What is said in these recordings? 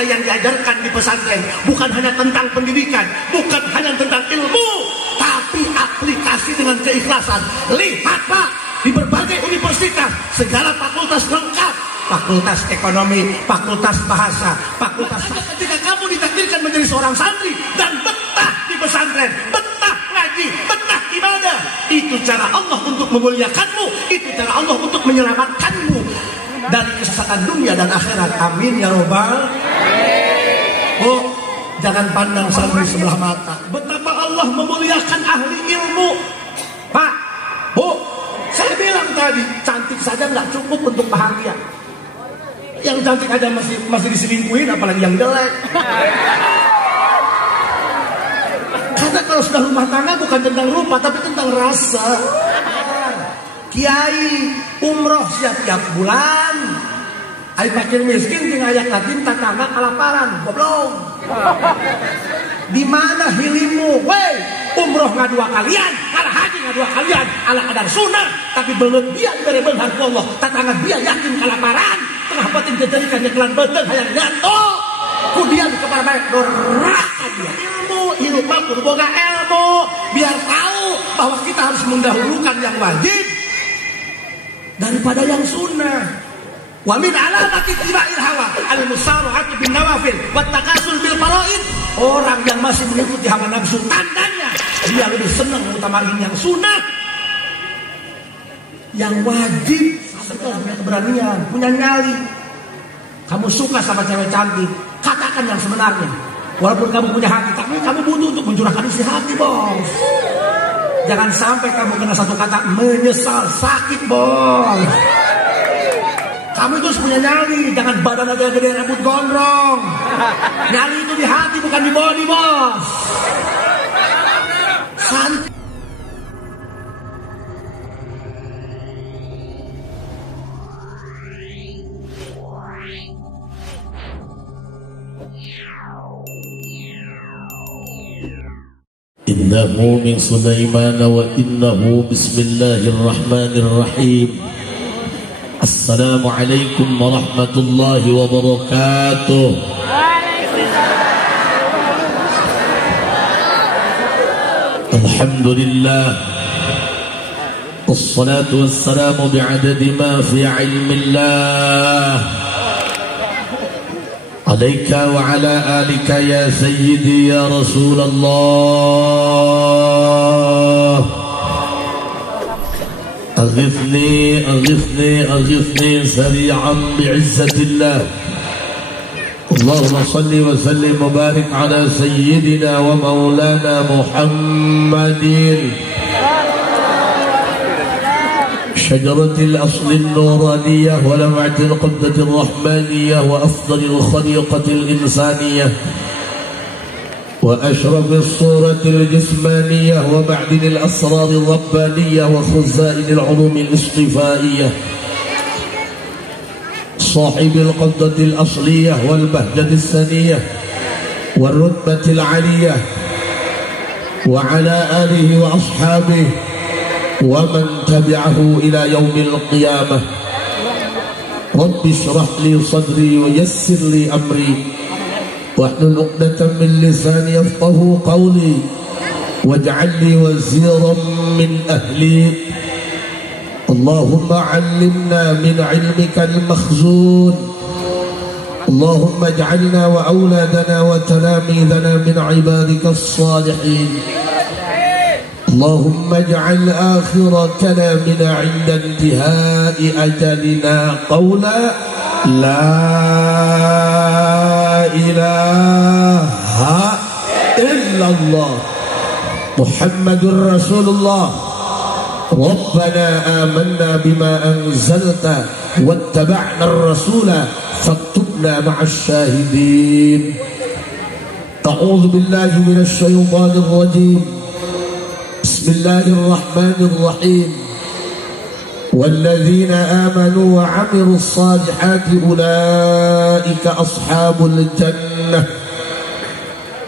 karena yang diajarkan di pesantren bukan hanya tentang pendidikan, bukan hanya tentang ilmu, tapi aplikasi dengan keikhlasan. Lihat Pak, di berbagai universitas segala fakultas lengkap, fakultas ekonomi, fakultas bahasa, fakultas. Ketika kamu ditakdirkan menjadi seorang santri dan betah di pesantren, betah ngaji, betah ibadah, itu cara Allah untuk memuliakanmu, itu cara Allah untuk menyelamatkanmu dari kesesatan dunia dan akhirat. Amin ya robbal. Oh, jangan pandang santri sebelah mata. Betapa Allah memuliakan ahli ilmu. Pak, Bu, saya bilang tadi, cantik saja nggak cukup untuk bahagia. Yang cantik aja masih diselingkuhin, apalagi yang jelek. Karena kalau sudah rumah tangga bukan tentang rupa, tapi tentang rasa. Kiai umroh setiap bulan, ai fakir miskin tinggal ayak latin tatangga kelaparan, goblok. Di mana hilimu? Weh, umroh ngadua kalian, kalah haji ngadua kalian, ala kadar sunnah, tapi belet dia dari benar Allah, tatangga dia yakin kelaparan, tengah batin kejadikan kelan beteng hayang nyanto, kudian kepala baik doraka dia. Ilmu, hidup mampu boga ilmu, biar tahu bahwa kita harus mendahulukan yang wajib daripada yang sunnah. Wa min alamati ittiba'il hawa al-musara'atu bin nawafil wa takasul bil faraid. Orang yang masih mengikuti hawa nafsu, tandanya dia lebih senang mengutamakan yang sunnah. Yang wajib punya keberanian, punya nyali. Kamu suka sama cewek cantik, katakan yang sebenarnya. Walaupun kamu punya hati, tapi kamu butuh untuk mencurahkan isi hati, bos. Jangan sampai kamu kena satu kata menyesal, sakit, bos. Kamu itu harus punya nyali, jangan badan aja gede rambut gondrong. Nyali itu di hati, bukan di body, bos. Santai. Innahu min Sulaiman wa innahu bismillahirrahmanirrahim. Assalamualaikum warahmatullahi wabarakatuh. Alhamdulillah, wassalatu wassalamu bi'adadi ma fi ilmillah. عليك وعلى آلك يا سيدي يا رسول الله. أغثني أغثني أغثني سريعا بعزة الله. اللهم صل وسلم وبارك على سيدنا ومولانا محمد شجرة الأصل النورانية ولمعة القدة الرحمانية وأفضل الخليقة الإنسانية وأشرف الصورة الجسمانية ومعدن الأسرار الربانية وخزائن العلوم الاصطفائية صاحب القبضة الأصلية والبهجة السنية والرتبة العالية وعلى آله وأصحابه ومن تبعه إلى يوم القيامة. رب اشرح لي صدري ويسر لي أمري واحلل عقدة من لساني يفقهوا قولي واجعل لي وزيرا من أهلي. اللهم علمنا من علمك المخزون. اللهم اجعلنا وأولادنا وتلاميذنا من عبادك الصالحين. اللهم اجعل آخر كلامنا عند انتهاء أجلنا قولا لا إله إلا الله محمد رسول الله. ربنا آمنا بما أنزلت واتبعنا الرسول فاكتبنا مع الشاهدين. أعوذ بالله من الشيطان الرجيم. بسم الله الرحمن الرحيم. والذين آمنوا وعملوا الصالحات أولئك أصحاب الجنة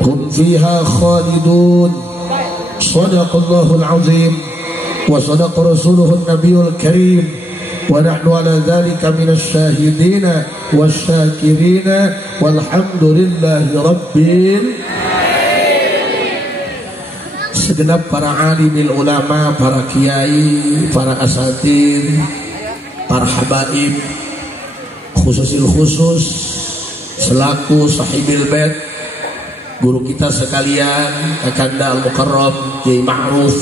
هم فيها خالدون. صدق الله العظيم وصدق رسوله النبي الكريم ونحن على ذلك من الشاهدين والشاكرين والحمد لله رب segenap para alimil ulama, para kiai, para asatid, para habaib, khusus selaku sahibil bait, guru kita sekalian, Kakanda Al-Mukarram Kiai Ma'ruf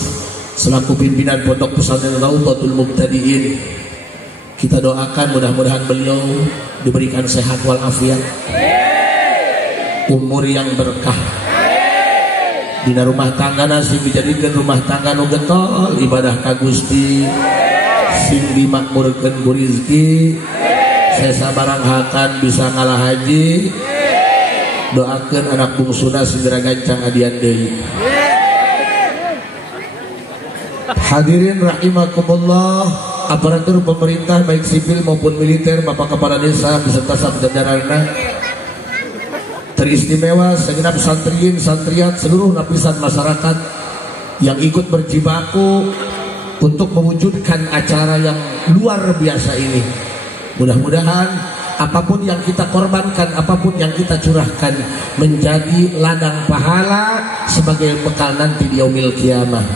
selaku pimpinan Pondok Pesantren Raudhatul Mubtadiin. Kita doakan mudah-mudahan beliau diberikan sehat walafiat, umur yang berkah, dina rumah tangga nasi dijadikan rumah tangga nu getol, ibadah ka Gusti, sing dimakmurkeun ku rezeki, saya baranghakan bisa ngalah haji, doakan anak bungsuna segera gancang adian deui. Hadirin rahimakumullah, aparatur pemerintah baik sipil maupun militer, Bapak Kepala Desa beserta jajaranna, teristimewa segenap santriin, santriat, seluruh lapisan masyarakat yang ikut berjibaku untuk mewujudkan acara yang luar biasa ini. Mudah-mudahan apapun yang kita korbankan, apapun yang kita curahkan menjadi ladang pahala sebagai bekal nanti di yaumil kiamah.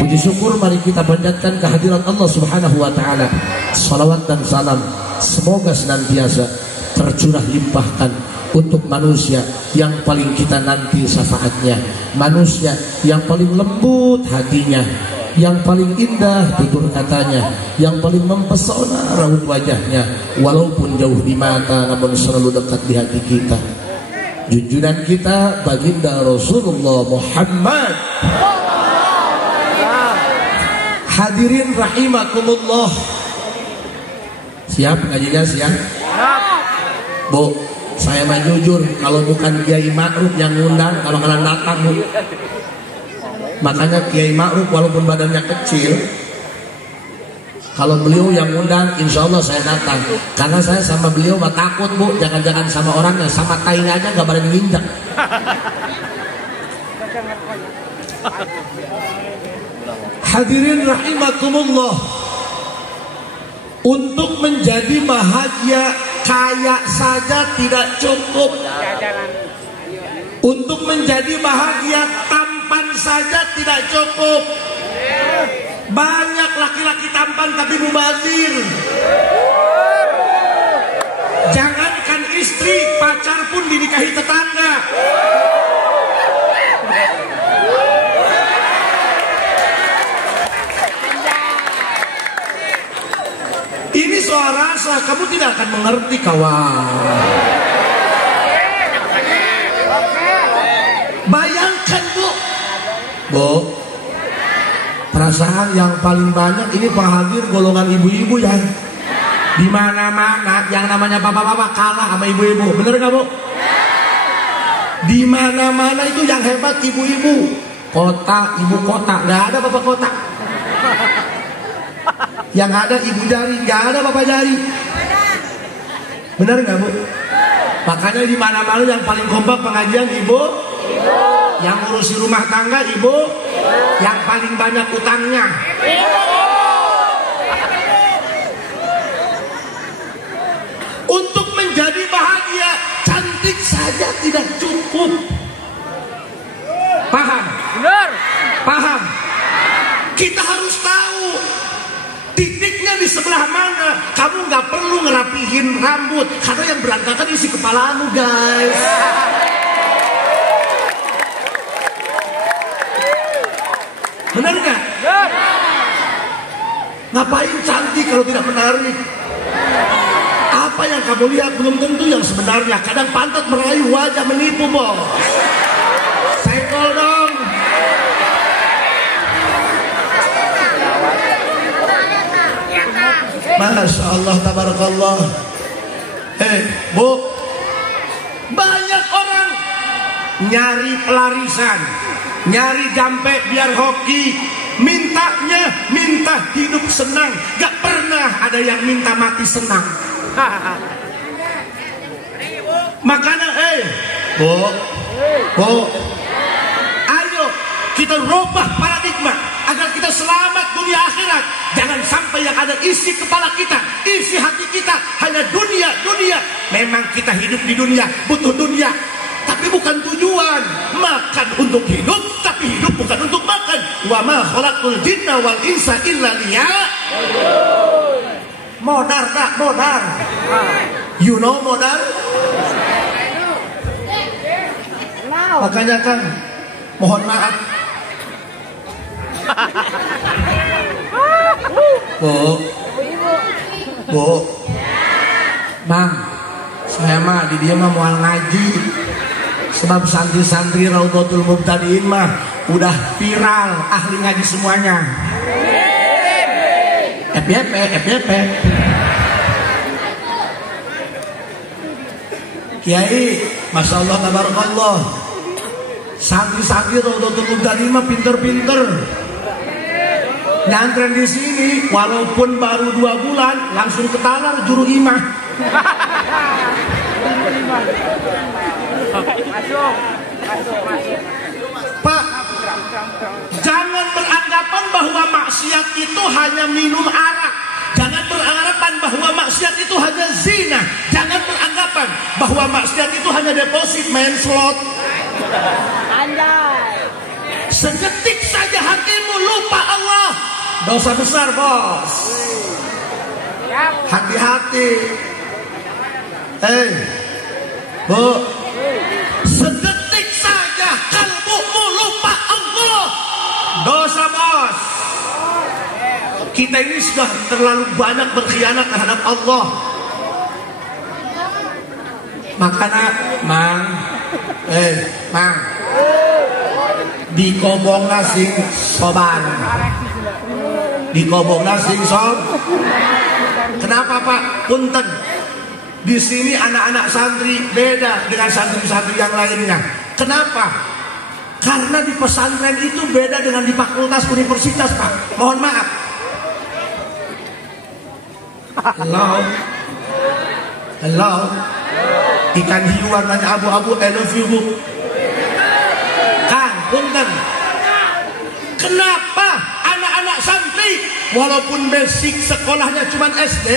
Puji syukur mari kita panjatkan kehadiran Allah Subhanahu wa taala. Salawat dan salam semoga senantiasa tercurah limpahkan untuk manusia yang paling kita nanti syafaatnya, manusia yang paling lembut hatinya, yang paling indah tutur katanya, yang paling mempesona raut wajahnya, walaupun jauh di mata namun selalu dekat di hati kita. Junjungan kita baginda Rasulullah Muhammad. Hadirin rahimakumullah, siap ngajinya? Siap? Bu, saya mah jujur, kalau bukan Kiai Ma'ruf yang ngundang, kalau kalian datang Bu. Makanya Kiai Ma'ruf walaupun badannya kecil, kalau beliau yang ngundang, insya Allah saya datang. Karena saya sama beliau mah takut Bu, jangan-jangan sama orangnya, sama tainya aja gak berani nginjak. Hadirin rahimakumullah, untuk menjadi bahagia kaya saja tidak cukup. Untuk menjadi bahagia tampan saja tidak cukup. Banyak laki-laki tampan tapi mubazir. Jangankan istri, pacar pun dinikahi tetangga. Ini soal rasa, kamu tidak akan mengerti kawan. Bayangkan Bu, perasaan yang paling banyak ini penghadir golongan ibu-ibu ya. Di mana-mana yang namanya bapak-bapak kalah sama ibu-ibu, bener nggak Bu? Di mana-mana itu yang hebat ibu-ibu. Kota, ibu kota, nggak ada bapak kota. Yang ada ibu jari, nggak ada bapak jari. Benar nggak Bu? Makanya di mana-mana yang paling kompak pengajian ibu. Yang ngurusi rumah tangga ibu. Yang paling banyak utangnya. Untuk menjadi bahagia, cantik saja tidak cukup. Paham? Benar. Paham? Kita harus tahu titiknya di sebelah mana. Kamu nggak perlu ngerapihin rambut, karena yang berantakan isi kepalamu guys. Benar nggak? Ngapain cantik kalau tidak menarik? Apa yang kamu lihat belum tentu yang sebenarnya. Kadang pantat merayu, wajah menipu bos. Senggol dong. Masya Allah, tabarakallah. Bu, banyak orang nyari pelarisan, nyari jampe biar hoki, mintanya minta hidup senang, gak pernah ada yang minta mati senang. Makanya Bu, ayo kita rubah paradigma agar kita selamat dunia akhirat. Jangan sampai yang ada isi kepala kita, isi hati kita hanya dunia, dunia. Memang kita hidup di dunia, butuh dunia, tapi bukan tujuan. Makan untuk hidup, tapi hidup bukan untuk makan. Wa ma khalaqul jinna wal insa illa liya'budun. Modar tak modar? You know modar? Makanya kan, mohon maaf. Bu, Bang, saya mah di dia mah mau ngaji. Sebab santri-santri Raudhatul Mubtadiin mah udah viral, ahli ngaji semuanya. FYP. Kiai, Masya Allah, tabarakallah. Santri-santri Raudhatul Mubtadiin mah pinter-pinter. Nyantren di sini, walaupun baru 2 bulan, langsung ketalar juru imah. Pak, jangan beranggapan bahwa maksiat itu hanya minum arak. Jangan beranggapan bahwa maksiat itu hanya zina. Jangan beranggapan bahwa maksiat itu hanya deposit main slot. Sedetik saja hatimu lupa Allah, dosa besar, bos. Hati-hati. Bu, sedetik saja kalbumu lupa Allah, dosa, bos. Kita ini sudah terlalu banyak berkhianat terhadap Allah. Makanya, Mang, dikobong nasi soban, dikobong nasi sob. Kenapa, Pak? Punten. Di sini anak-anak santri beda dengan santri-santri yang lainnya. Kenapa? Karena di pesantren itu beda dengan di fakultas universitas, Pak. Mohon maaf. Hello. Ikan hiu warnanya abu-abu, I love you, Bu. Kang, punten. Kenapa anak-anak santri walaupun basic sekolahnya cuma SD,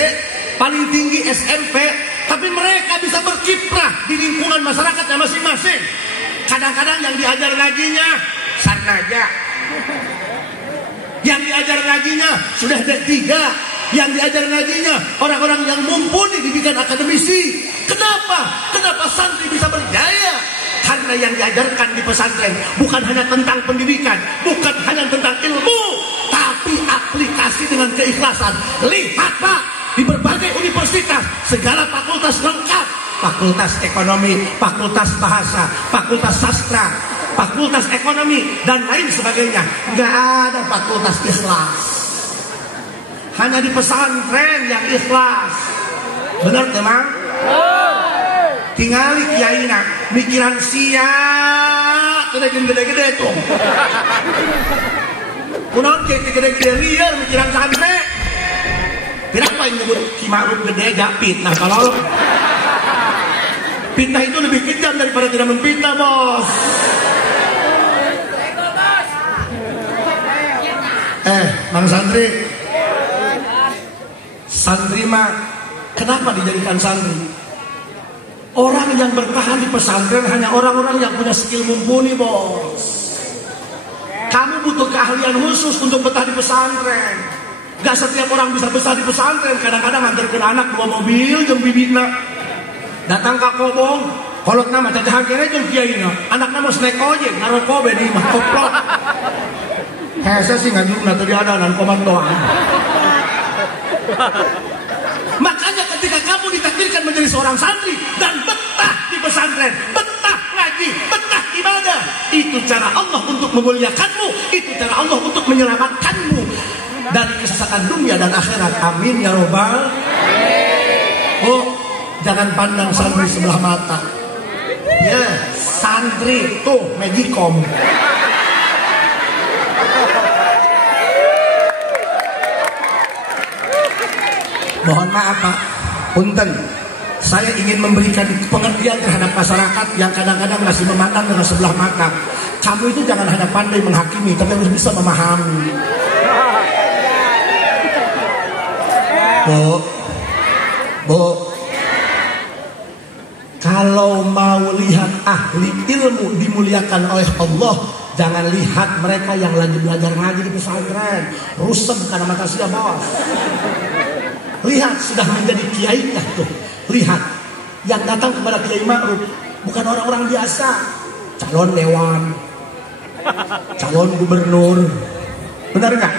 paling tinggi SMP, tapi mereka bisa berkiprah di lingkungan masyarakatnya masing-masing? Kadang-kadang yang diajar ngajinya sarnaja, yang diajar ngajinya sudah D3, yang diajar ngajinya orang-orang yang mumpuni di bidang akademisi. Kenapa santri bisa berjaya? Karena yang diajarkan di pesantren bukan hanya tentang pendidikan, bukan hanya tentang ilmu, tapi aplikasi dengan keikhlasan. Lihat, Pak, di berbagai universitas segala fakultas lengkap. Fakultas ekonomi, fakultas bahasa, fakultas sastra, fakultas ekonomi, dan lain sebagainya. Nggak ada fakultas ikhlas. Hanya di pesantren yang ikhlas. Benar, teman? Tinggali kiaina mikiran siap gede-gede tuh. Kunaon gede-gede liar mikiran santri. Kenapa yang nyebut Kimaruf gede japit? Nah, kalau fitnah itu lebih kejam daripada tidak memfitnah, bos. Bang santri, santri mah kenapa dijadikan santri? Orang yang bertahan di pesantren hanya orang-orang yang punya skill mumpuni, bos. Kamu butuh keahlian khusus untuk betah di pesantren. Gak setiap orang bisa besar di pesantren. Kadang-kadang antarkan anak 2 mobil jeung bibina datang ke kobong, kolot nama cacahan kere jeung kiaina. Anak nama snack ojek ngaroko be di mah koplot. Hese sih ngajurna tadi ada dan komandoan. Makanya ketika kamu ditakdirkan menjadi seorang santri dan betah di pesantren, betah ngaji, betah ibadah, itu cara Allah untuk memuliakanmu, itu cara Allah untuk menyelamatkanmu dari kesesatan dunia dan akhirat. Amin ya robbal. Oh, jangan pandang santri sebelah mata. Ya, santri tuh Magicom. Mohon maaf, Pak, punten. Saya ingin memberikan pengertian terhadap masyarakat yang kadang-kadang masih memandang dengan sebelah mata. Kamu itu jangan hanya pandai menghakimi, tapi harus bisa memahami. Bu, kalau mau lihat ahli ilmu dimuliakan oleh Allah, jangan lihat mereka yang lagi belajar ngaji di pesantren, rusem karena mata siap bos. Lihat sudah menjadi kiainya tuh. Lihat yang datang kepada Kiai Ma'ruf bukan orang-orang biasa, calon dewan, calon gubernur, benar nggak?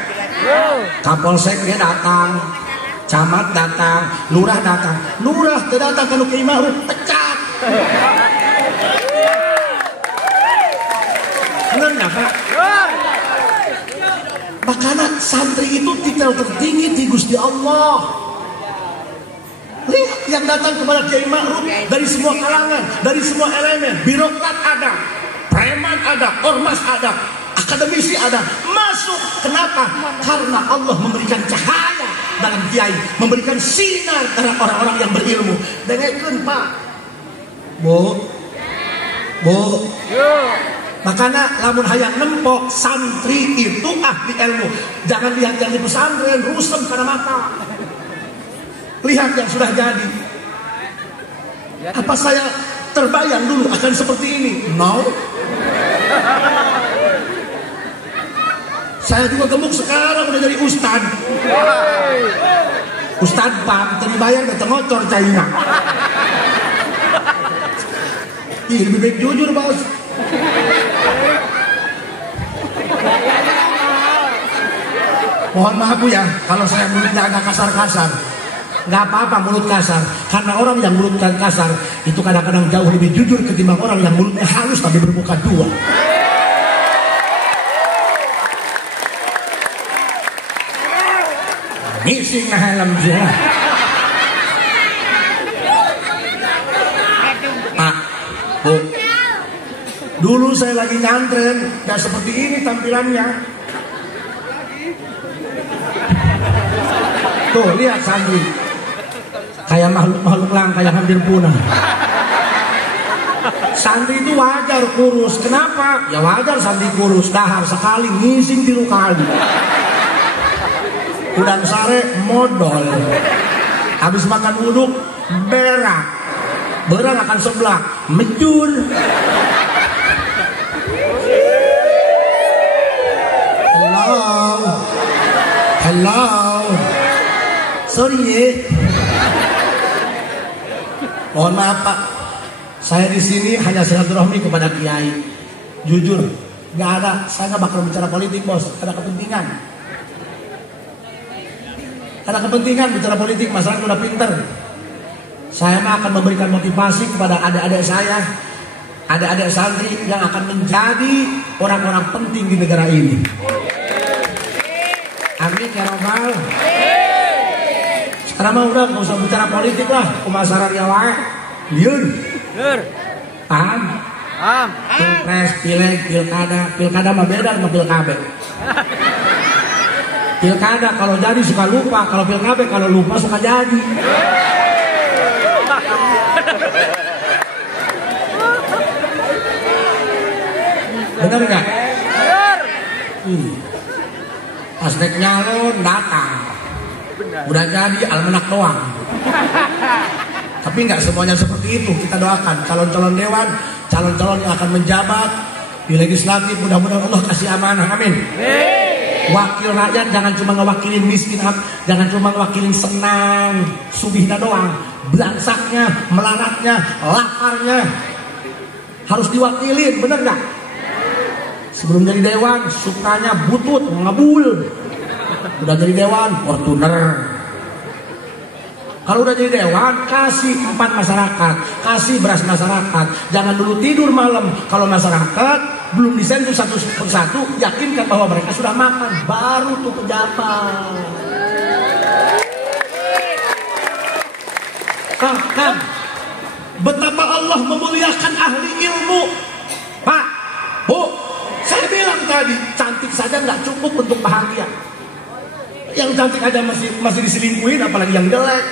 Kapolsek dia datang, camat datang, lurah datang. Lurah tidak datang kalau Kiai Ma'ruf pecat. Benar nggak Pak? Makanya santri itu titel tertinggi di Gusti Allah. Lihat yang datang kepada Kiai Ma'ruf dari semua kalangan, dari semua elemen. Birokrat ada, preman ada, ormas ada, akademisi ada, masuk. Kenapa? Karena Allah memberikan cahaya dalam kiai, memberikan sinar dalam orang-orang yang berilmu. Dengarkan Pak, Bu, makanya lamun hayang nempok santri itu ahli ilmu. Jangan lihat yang di pesantren rusem karena mata. Lihat yang sudah jadi. Apa saya terbayang dulu akan seperti ini? No. Saya juga gemuk sekarang udah jadi ustad. Ustad Pak, terbayar datang ngocor China. Ih, lebih baik jujur bos. Mohon maaf Bu ya, kalau saya mulutnya agak kasar-kasar. Gak apa-apa mulut kasar, karena orang yang mulutnya kasar itu kadang-kadang jauh lebih jujur ketimbang orang yang mulutnya halus tapi bermuka dua. Ngising nah helm dia. Pak, Bu, dulu saya lagi nyantren, gak seperti ini tampilannya. Tuh lihat santri, kayak makhluk langka yang hampir punah. Santri itu wajar kurus. Kenapa? Ya wajar santri kurus. Dahar sekali ngising 3 kali. Udang sare modal. Habis makan uduk berak. Berak akan sebelah mejur. Hello. Sorry ya. Mohon maaf Pak, saya di sini hanya silaturahmi kepada kiai. Jujur, nggak ada. Saya nggak bakal bicara politik bos. Ada kepentingan. Ada kepentingan bicara politik. Masyarakat udah pinter. Saya mah akan memberikan motivasi kepada adik-adik saya, adik-adik santri yang akan menjadi orang-orang penting di negara ini. Amin ya robbal. Sekarang mah udah nggak usah bicara politik lah, kumasara dia wae. Liun. Paham? Pilpres, pileg, pilkada mah beda sama pilkabe. Pilkada kalau jadi suka lupa, kalau pilkabe kalau lupa suka jadi. Benar nggak? Pas naik nyalon datang. Udah jadi almanak doang. Tapi nggak semuanya seperti itu. Kita doakan calon-calon dewan, calon-calon yang akan menjabat di legislatif, mudah-mudahan Allah kasih amanah. Amin. Wakil rakyat jangan cuma ngewakilin miskin, jangan cuma ngewakilin senang, subihna doang. Belangsaknya, melaratnya, laparnya harus diwakilin, bener nggak? Sebelum jadi dewan, sukanya butut, ngabul. Udah jadi dewan, Fortuner. Kalau udah jadi dewan, kasih empat masyarakat, kasih beras masyarakat. Jangan dulu tidur malam. Kalau masyarakat belum disentuh satu persatu, yakinkan bahwa mereka sudah makan, baru tuh pejabat. Kang, betapa Allah memuliakan ahli ilmu. Pak, Bu, saya bilang tadi, cantik saja nggak cukup untuk bahagia. Yang cantik aja masih diselingkuhin, apalagi yang jelek.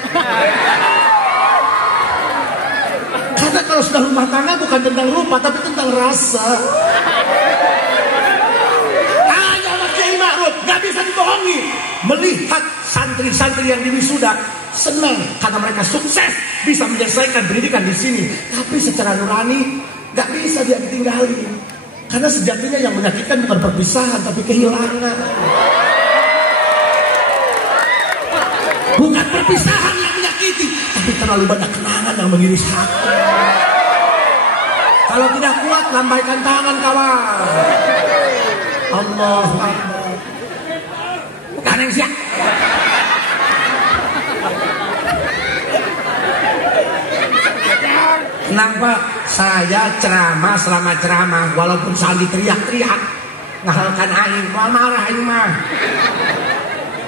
Karena kalau sudah rumah tangga bukan tentang rupa, tapi tentang rasa. Tanya sama Kiai Ma'ruf, gak bisa dibohongi. Melihat santri-santri yang diwisuda senang karena mereka sukses bisa menyelesaikan pendidikan di sini. Tapi secara nurani nggak bisa dia ditinggali. Karena sejatinya yang menyakitkan bukan perpisahan tapi kehilangan. Bukan perpisahan yang menyakiti, tapi terlalu banyak kenangan yang mengiris hati. Kalau tidak kuat, lambaikan tangan kawan. Allahu Akbar. Bukan yang siap. Kenapa saya ceramah selama ceramah, walaupun sandi teriak-teriak, ngahalkan aing, marah aing mah.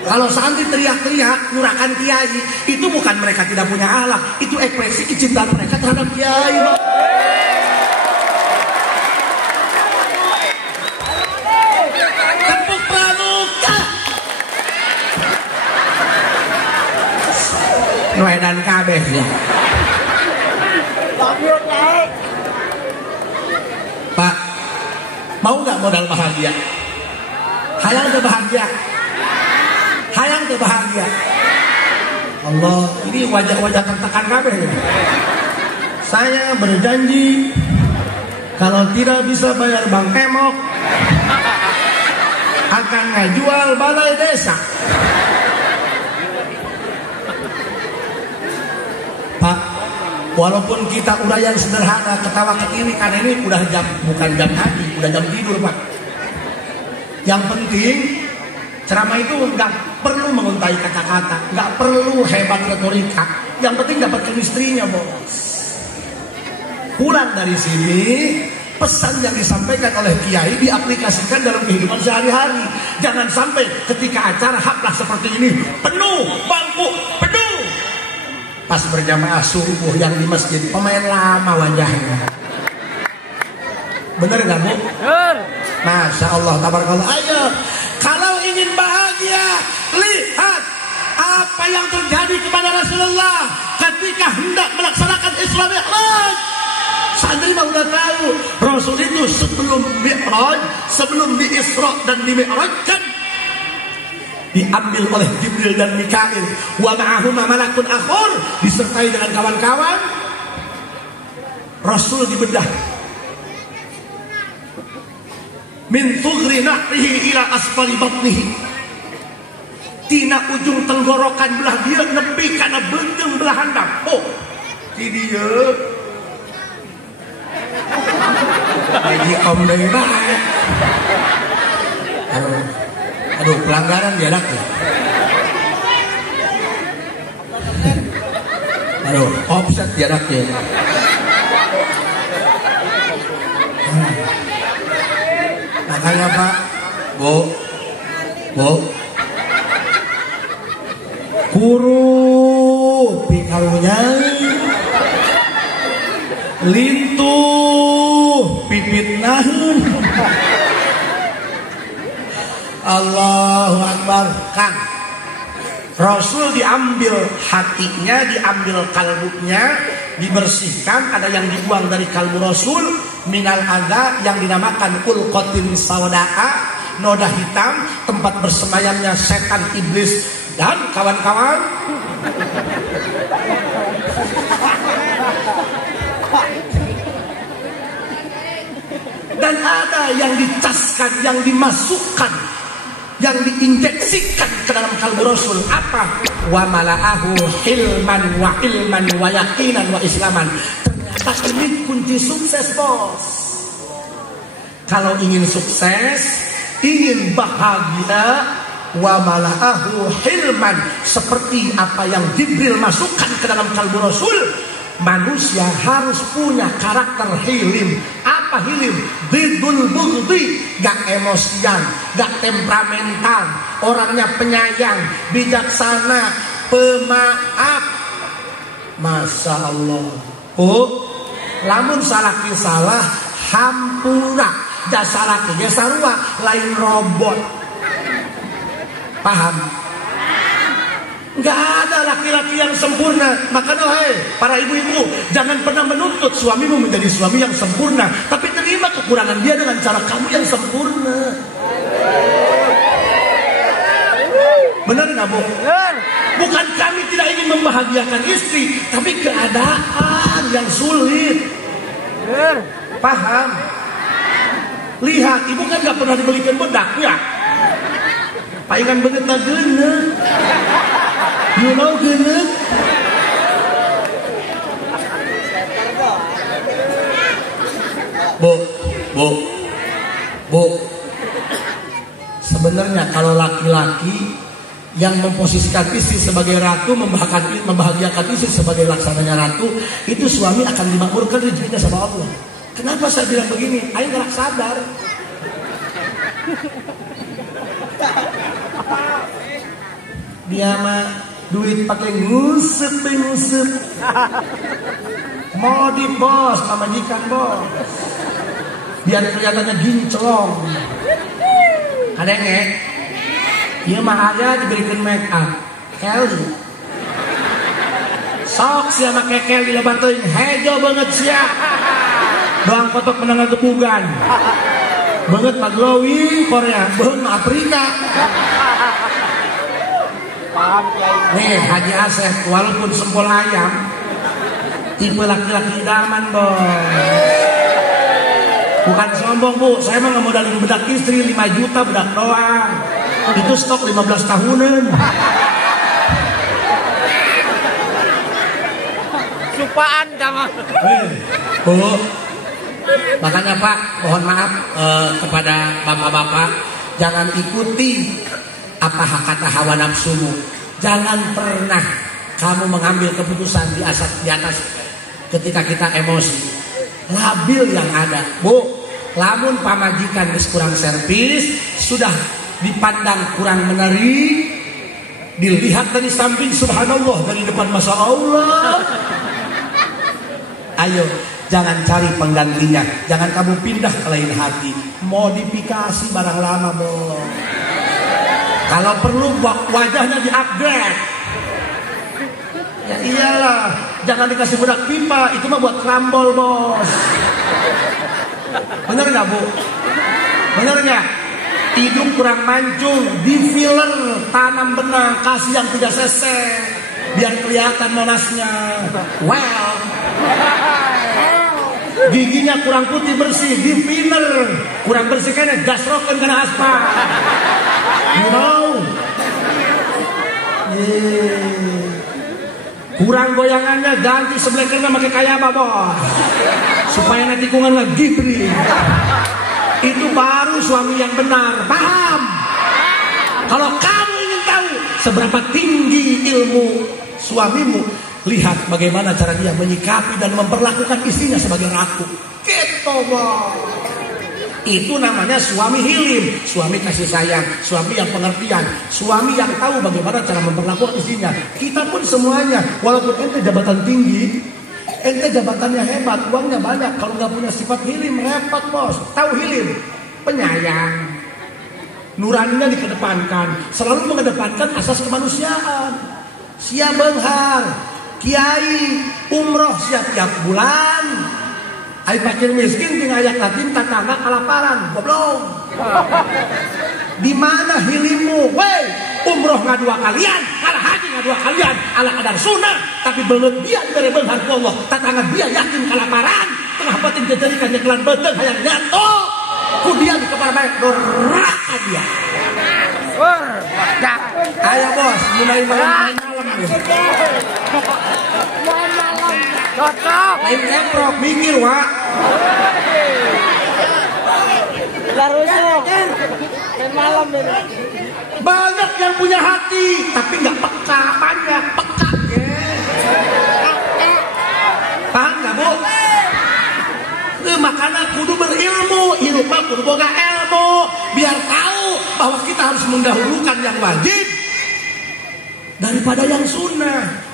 Kalau santri teriak-teriak, nyurahkan kiai, itu bukan mereka tidak punya akhlak, itu ekspresi kecintaan mereka terhadap kiai. Tepuk pramuka. Nuedan kabeh ya. Pak, mau nggak modal bahagia? Hayang ke bahagia? Hayang ke bahagia? Allah, ini wajah-wajah tertekan kabeh. Saya berjanji kalau tidak bisa bayar Bang Emok akan ngejual balai desa. Pak, walaupun kita uraian sederhana, ketawa ketiri karena ini udah jam, bukan jam pagi, udah jam tidur Pak. Yang penting ceramah itu nggak perlu menguntai kata-kata, nggak perlu hebat retorika. Yang penting dapat chemistry-nya bos. Pulang dari sini, pesan yang disampaikan oleh kiai diaplikasikan dalam kehidupan sehari-hari. Jangan sampai ketika acara haflah seperti ini penuh bangku, penuh. Pas berjamaah subuh yang di masjid pemain lama wajahnya. Bener nggak Bu? Bener. Masya Allah, tabarakallah. Ayo, kalau ingin bahagia, lihat apa yang terjadi kepada Rasulullah ketika hendak melaksanakan Isra Mi'raj. Santri mah udah tahu, Rasul itu sebelum Mi'raj, sebelum di Isra dan di Mi'raj kan diambil oleh Jibril dan Mikail. Wa ma'ahuma malakun akhor, disertai dengan kawan-kawan. Rasul dibedah min thugri nahrihi ila asfali batnihi, tina ujung tenggorokan belah dia nepi kana benteng belah handap. Oh di dia lagi om deui bae. Aduh pelanggaran dia dak ya. Aduh offset dia dak ya. Makanya Pak, Bu, kuru pikarunya, lintuh pipitnaheun. Allahu Akbar. Kang, Rasul diambil hatinya, diambil kalbunya, dibersihkan. Ada yang dibuang dari kalbu Rasul, minal adha, yang dinamakan ulqatin saudaa, noda hitam, tempat bersemayamnya setan iblis dan kawan-kawan. Dan ada yang dicaskan, yang dimasukkan, yang diinjeksikan ke dalam kalbu Rasul. Apa? Wa mala'ahu hilman wa ilman wa yaqinan wa islaman. Ternyata ini kunci sukses bos. Kalau ingin sukses, ingin bahagia, wa mala'ahu hilman, seperti apa yang Jibril masukkan ke dalam kalbu Rasul. Manusia harus punya karakter hilim. Apa hilim? Didul bughdi, gak emosian, gak temperamental, orangnya penyayang, bijaksana, pemaaf. Masya Allah. Oh, lamun salaki salah hampura, jasa laki jasa sarua lain robot. Paham? Nggak ada laki-laki yang sempurna. Makanya para ibu-ibu, jangan pernah menuntut suamimu menjadi suami yang sempurna, tapi terima kekurangan dia dengan cara kamu yang sempurna. Benar nggak Bu? Benar. Bukan kami tidak ingin membahagiakan istri, tapi keadaan yang sulit. Benar. Paham? Lihat, ibu kan nggak pernah dibelikan bedak ya. Palingan bener tak genek. You know genek? Bu. Sebenarnya kalau laki-laki yang memposisikan istri sebagai ratu, membahagiakan istri sebagai laksananya ratu, itu suami akan dimakmurkan rezekinya sama Allah. Kenapa saya bilang begini? Ayo nggak sadar. Dia mah duit pakai ngusep. Mau di bos, majikan bos. Biar kelihatannya ginclong. Ada nggak? Iya mah aja diberikan make up. Kelly. Sok siapa kekel dilebantuin hejo banget siap. Doang kotok menengah gebugan. Banget mah glowing Korea, banget mah Afrika. Nih Haji Asep, walaupun sempol ayam, tipe laki-laki idaman bos. Bukan sombong Bu, saya mah nggak modalin bedak istri 5 juta bedak doang. Itu stok 15 tahunan. Supaan sama. Bu, makanya Pak, mohon maaf kepada bapak-bapak, jangan ikuti apa kata hawa nafsumu. Jangan pernah kamu mengambil keputusan di atas ketika kita emosi. Labil yang ada, Bu. Lamun pamajikan kurang servis, sudah dipandang kurang menarik, dilihat dari samping subhanallah, dari depan masya Allah. Ayo, jangan cari penggantinya, jangan kamu pindah ke lain hati. Modifikasi barang lama, bos. Kalau perlu wajahnya di-upgrade. Ya iyalah, jangan dikasih bedak pipa, itu mah buat krambol bos. Bener nggak Bu? Bener nggak? Hidung kurang mancung, di filler, tanam benang, kasih yang 3 cc, biar kelihatan monasnya. Well, giginya kurang putih bersih, di filler, kurang bersih kan gasroken kena aspal. You know? Kurang goyangannya, ganti sebelah kanan pakai kayaba bos, supaya nanti tikungan lagi beri. Itu baru suami yang benar, paham? Kalau kamu ingin tahu seberapa tinggi ilmu suamimu, lihat bagaimana cara dia menyikapi dan memperlakukan istrinya sebagai ratu. Gitu bos. Itu namanya suami hilim, suami kasih sayang, suami yang pengertian, suami yang tahu bagaimana cara memperlakukan istrinya. Kita pun semuanya, walaupun ente jabatan tinggi, ente jabatannya hebat, uangnya banyak, kalau nggak punya sifat hilim, repot bos. Tahu hilim? Penyayang, nuraninya dikedepankan, selalu mengedepankan asas kemanusiaan. Siap benghar, kiai, umroh siap-siap bulan. Ai fakir miskin tinggal ayak yatim tetangga kelaparan, goblok. Di mana hilimmu? Weh, umroh nggak 2 kalian, kalah haji nggak 2 kalian, ala kadar sunnah, tapi berlebihan dari benghar Allah. Tetangga dia yatim kelaparan, tengah penting dijadikan nyekelan beteng hayang nyato. Kudian di kepala baik doraka dia. Ayo bos, mulai malam. Cocok. Lain temprok, mikir Wak. Larusnya main malam ini. Banyak yang punya hati, tapi nggak peka, banyak peka ya. Paham nggak Bu? Makanya kudu berilmu, hidup mah kudu boga ilmu, biar tahu bahwa kita harus mendahulukan yang wajib daripada yang sunnah.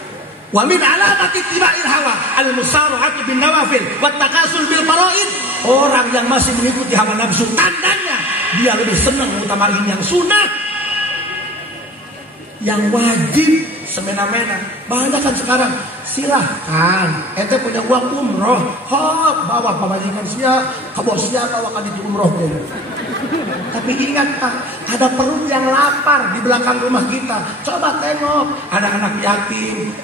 Wa min alamati ittiba'il hawa al-musara'atu bin nawafil wat takasul bil fara'id. Orang yang masih mengikuti hawa nafsu, tandanya dia lebih senang mengutamakan yang sunnah. Yang wajib semena-mena. Banyak kan sekarang, silahkan ente punya uang umroh, hop bawa pemajikan sia, ke bos sia bawa kan itu umroh deh. Tapi ingat Pak, ada perut yang lapar di belakang rumah kita. Coba tengok, ada anak yatim.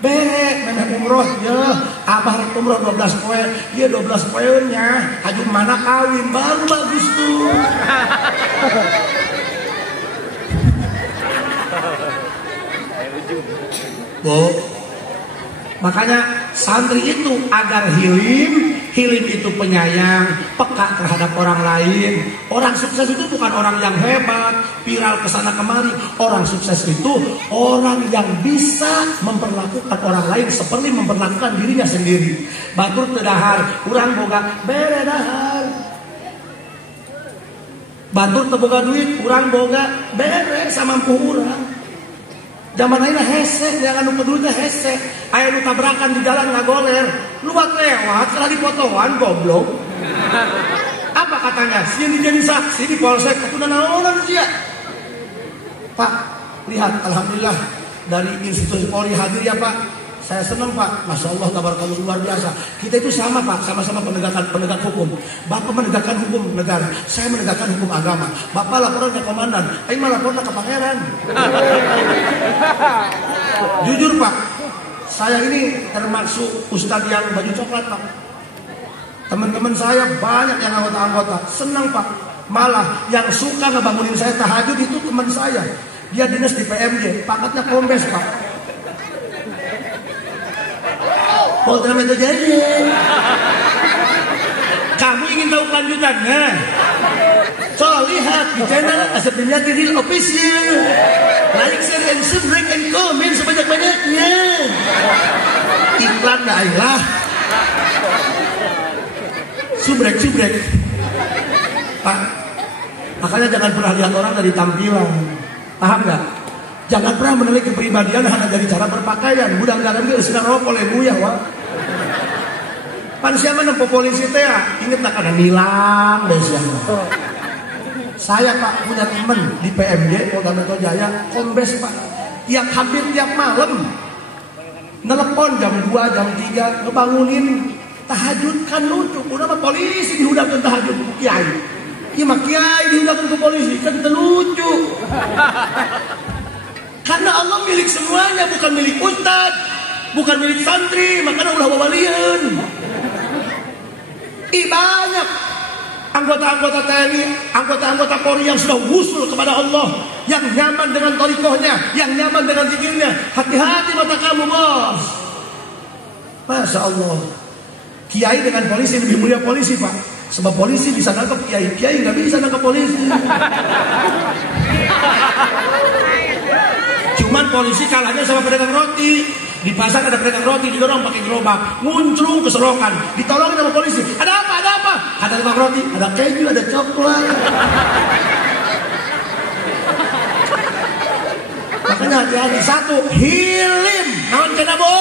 Berek, memang umroh ya, abah umroh 12 poe, dia 12 poenya, aju mana kawin, baru bagus tuh. Bu, makanya santri itu agar hilim itu penyayang, peka terhadap orang lain. Orang sukses itu bukan orang yang hebat, viral kesana kemari. Orang sukses itu orang yang bisa memperlakukan orang lain seperti memperlakukan dirinya sendiri. Batur tedahar, urang boga bere dahar. Batur teboga duit, urang boga bere samampu urang. Zaman ini hese, jangan lupa dulunya hese. Ayo lu tabrakan di jalan ngagoler, lu buat lewat, setelah dipotoan goblok. Apa katanya? Sini jadi saksi di polsek, aku udah naonan sih ya. Pak, lihat, alhamdulillah dari institusi Polri hadir ya Pak. Saya senang Pak, Masya Allah, tabarakallah luar biasa. Kita itu sama Pak, sama-sama penegak hukum. Bapak menegakkan hukum negara, saya menegakkan hukum agama. Bapak laporan ke komandan, saya malah laporan ke pangeran. Jujur Pak, saya ini termasuk ustadz yang baju coklat Pak. Teman-teman saya banyak yang anggota-anggota, senang Pak. Malah yang suka ngebangunin saya tahajud itu teman saya. Dia dinas di PMJ, pangkatnya kombes Pak. Polda Metro Jaya. Kamu ingin tahu kelanjutannya? So lihat di channel Asep Dimyati Real Official. Like, share, and subscribe, and comment sebanyak-banyaknya. Iklan daerah. Subrek. Pak, makanya jangan pernah lihat orang dari tampilan. Paham nggak? Jangan pernah menilai kepribadian hanya dari cara berpakaian. Mudah-mudahan dia sedang rokok lebu ya, wah. Pan siapa nempo polisi teh? Ingat nak ada nilang deh siapa. Saya Pak punya teman di PMJ Polda Metro Jaya, kombes Pak, yang hampir tiap malam nelpon jam 2, jam 3 ngebangunin tahajud. Kan lucu, udah mah polisi diundang ke tahajud kiai. Iya mah kiai diundang ke polisi, kan lucu. Karena Allah milik semuanya, bukan milik ustad, bukan milik santri, makanya ulah wawalian. Banyak anggota-anggota TNI, anggota-anggota Polri yang sudah wusul kepada Allah, yang nyaman dengan torikohnya, yang nyaman dengan zikirnya. Hati-hati mata kamu bos. Masya Allah, kiai dengan polisi lebih mulia polisi Pak. Sebab polisi bisa nangkap kiai, kiai nggak bisa nangkap polisi. Cuman polisi kalahnya sama pedagang roti. Di pasar ada pedagang roti, didorong pakai gerobak, muncul keserokan, ditolongin sama polisi. Ada apa? Ada tukang roti, ada keju, ada coklat. Makanya hati-hati. Satu, hilim. Naon cenah Bu?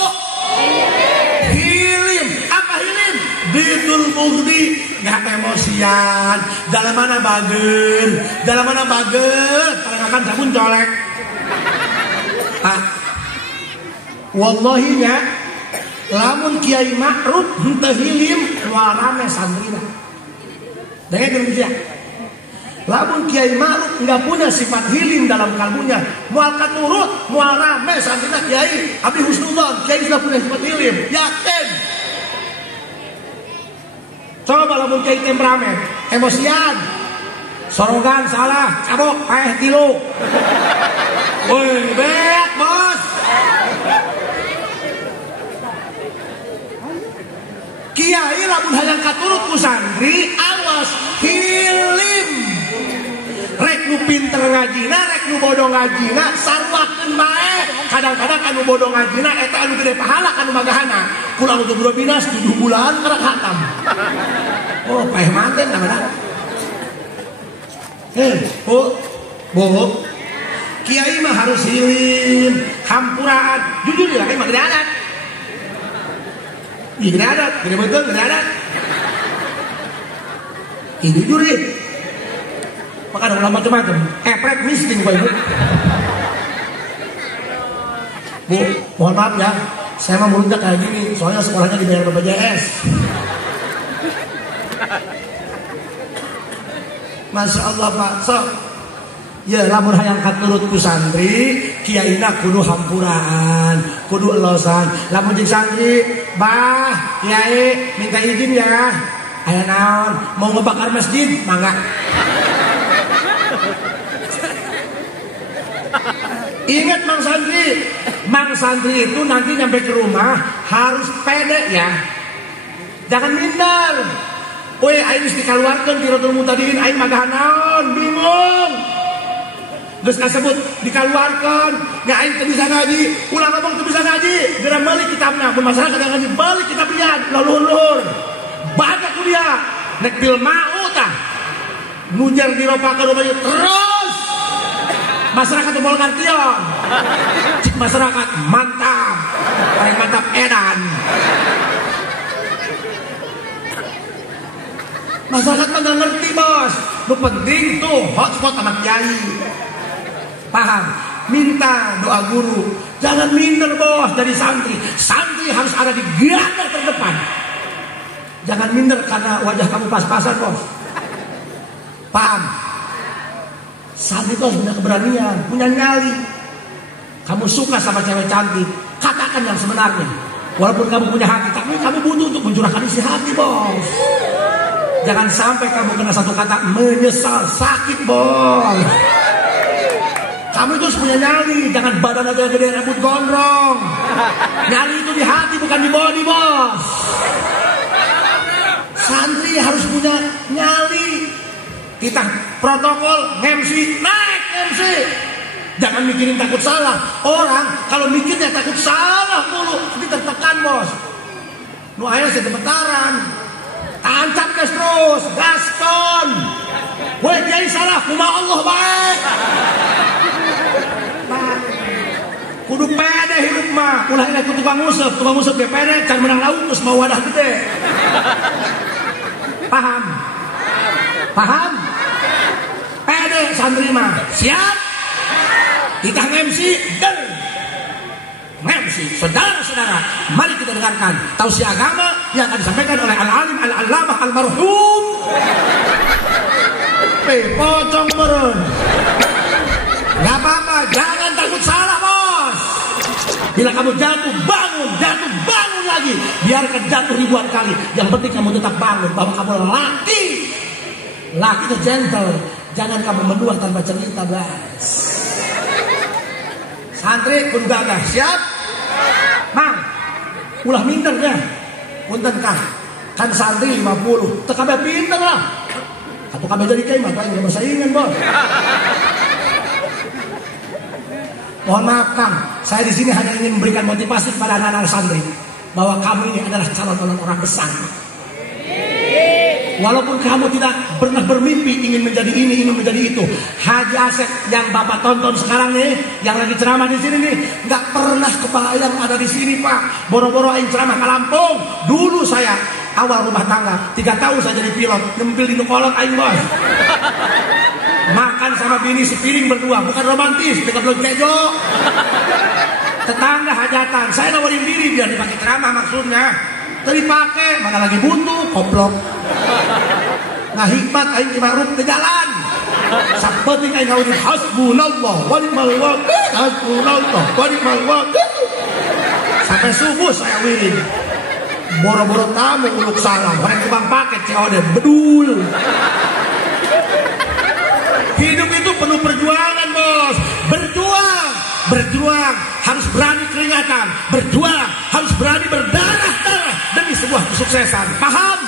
Hilim. Apa hilim? Bidul mugdi, nggak emosian. Dalam mana bager? Tangan sabun colek. Pak, wallahi nya lamun kiai makruf henteu hilim warame santrina. Dengerin dia. Lamun kiai makruf enggak punya sifat hilim dalam kalbunya, moal katurut, moal rame santrina kiai, abdi husnudzon, kiai sudah punya sifat hilim. Yakin. Coba lamun kiai temperamen, emosian, sorogan salah, cabok, tilu. Woi, beak bos. Kiai lamun hayang katurut ku santri, awas hilim. Rek nu pinter ngajina, rek nu bodoh ngajina, sarwakeun bae. Kadang-kadang anu bodoh ngajina eta anu gede pahala kanu magahana. Kulang untuk buru binas 7 bulan karek hatam. Oh, paeh manten namanya. Bu. Kiai mah harus hilim, hampuraan. Jujur ya, kayak mah gede adat. Gede adat, gede betul, gede adat. Jujur ya. Maka ada ulama macam-macam. Epret miskin gue ibu. Bu, mohon maaf ya. Saya mah mulutnya kayak gini. Soalnya sekolahnya dibayar BPJS. Masya Allah Pak. So, ya lamun hayang katurutku santri, kiaina kudu hampuraan, kudu elosan. Lamun jeung santri, bah, kiai minta izin ya. Aya naon? Mau ngebakar masjid? Mangga. Ingat Mang Santri itu nanti nyampe ke rumah harus pede ya. Jangan minder. Woi, aing geus dikaluarkeun ti Ratul Mutadin, aing magah naon, bingung. Geus kasebut dikaluarkeun, nya aing teu bisa ngaji, ulah ngomong teu bisa ngaji, geura meuli kitabna, mun masyarakat yang ngaji balik kitab lian, laluhur. Baca kuliah, nek bil mau tah. Nujar diropakeun rumah terus. Masyarakat mau ngantion. Masyarakat mantap. Paling mantap edan. Masyarakat mah gak ngerti bos. Lu penting tuh hotspot sama kiai. Paham? Minta doa guru. Jangan minder bos dari santri. Santri harus ada di garda terdepan. Jangan minder karena wajah kamu pas-pasan bos. Paham? Santri itu harus punya keberanian, punya nyali. Kamu suka sama cewek cantik, katakan yang sebenarnya. Walaupun kamu punya hati, tapi kamu butuh untuk mencurahkan isi hati bos. Jangan sampai kamu kena satu kata menyesal, sakit bos. Kamu itu harus punya nyali. Jangan badan aja gede rambut gondrong. Nyali itu di hati bukan di body bos. Santri harus punya nyali. Kita protokol MC, naik MC. Jangan mikirin takut salah. Orang kalau mikirnya takut salah mulu, ini tertekan bos. Nu aya sedemetaran. Tancap gas terus, gaskon. Woi kiai salah, kumaha Allah baik. Kudu pede hidup mah. Ulah ini ku tukang ngusep ge pede, can menang lautus mau wadah gede. Paham? Paham? Pede santri mah. Siap? Kita MC dan MC. Saudara-saudara, mari kita dengarkan tausiah agama yang akan disampaikan oleh Al-Alim Al-Allamah Al-Marhum pocong meren. Gak apa-apa, jangan takut salah bos. Bila kamu jatuh bangun lagi. Biarkan jatuh ribuan kali. Yang penting kamu tetap bangun, bahwa kamu laki. Laki itu gentle. Jangan kamu menduah tanpa cerita guys. Santri pun gagah, siap? Mang, ulah minder ya. Punten kah? Kan santri 50, tekabe pinter lah. Atau kabe jadi kiai mah enggak bersaingan bos. Mohon maaf Kang, saya di sini hanya ingin memberikan motivasi kepada anak-anak santri bahwa kamu ini adalah calon orang besar. Walaupun kamu tidak pernah bermimpi ingin menjadi ini, ingin menjadi itu. Haji Asep yang Bapak tonton sekarang nih, yang lagi ceramah di sini nih, nggak pernah kebayang ada di sini Pak. Boro-boro aing ceramah ke Lampung. Dulu saya awal rumah tangga, 3 tahun saya jadi pilot, nyempil di Nukolot aing bos. Makan sama bini sepiring berdua, bukan romantis, dekat lo kejo. Tetangga hajatan, saya nawarin diri biar dipakai ceramah maksudnya. Tadi pakai, mana lagi buntu, koplok. Nah hikmat aing kimaruk ke jalan. Sabeting aing ngawin hasbunallah wa ni'mal wakil, hasbunallah wa ni'mal wakil. Sampai subuh saya wirin. Boro-boro tamu uluk salam, orang tukang paket COD bedul. Hidup itu penuh perjuangan bos. Berjuang harus berani keringatan. Berjuang harus berani berdarah-darah demi sebuah kesuksesan. Paham?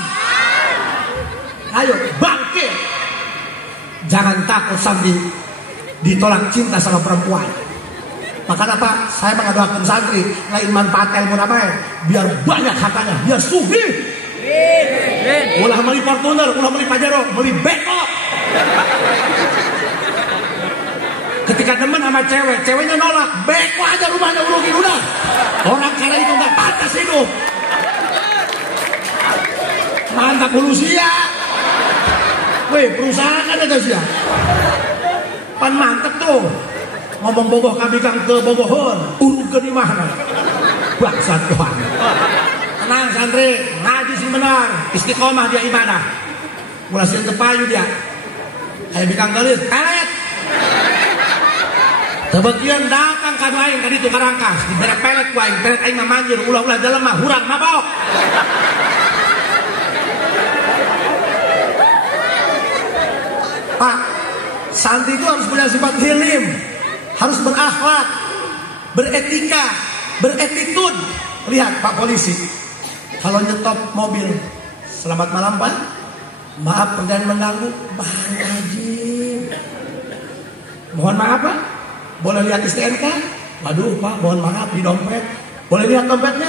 Ayo bangkit. Jangan takut sambil ditolak cinta sama perempuan. Maka apa? Saya mengadukan santri lain manfaat ilmu namanya biar banyak hartanya, biar sugih. Ulah beli Fortuner, ulah beli Pajero, beli beko. Ketika demen sama cewek, ceweknya nolak, beko aja rumahnya urukin udah. Orang kaya itu nggak pantas hidup. Mantap Polusia. Weh, perusahaan ada sih ya. Pan mantep tuh. Ngomong bogoh kami kang ke bogohon, urut di mana? Bangsat Tuhan. Tenang santri, ngaji sih benar, istiqomah dia ibadah. Mulai siang kepayu dia. Aya bikang gelis, pelet. Kebetulan datang ka aing ka ditu karangkas, dibere pelet ku aing, pelet aing mah manjir, ulah-ulah jelema hurang mabok. Pak, santri itu harus punya sifat hilim, harus berakhlak, beretika, beretitude. Lihat Pak polisi, kalau nyetop mobil, selamat malam Pak, maaf perjalanan mengganggu, Bang Haji. Mohon maaf Pak, boleh lihat STNK? Waduh Pak, mohon maaf di dompet. Boleh lihat dompetnya?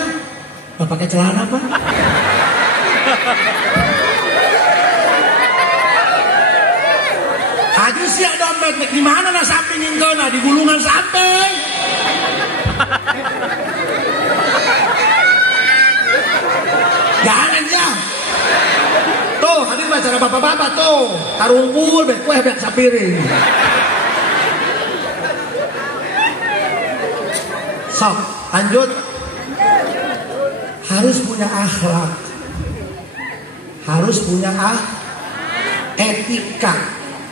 Pak pakai celana Pak. Haji siap dompet, di mana lah samping ingkona? Di gulungan samping. Jangan ya. Tuh, hadir acara bapak-bapak tuh. Tarungkul, bek kue, bek sapiring. Sok, lanjut. Harus punya akhlak. Harus punya etika,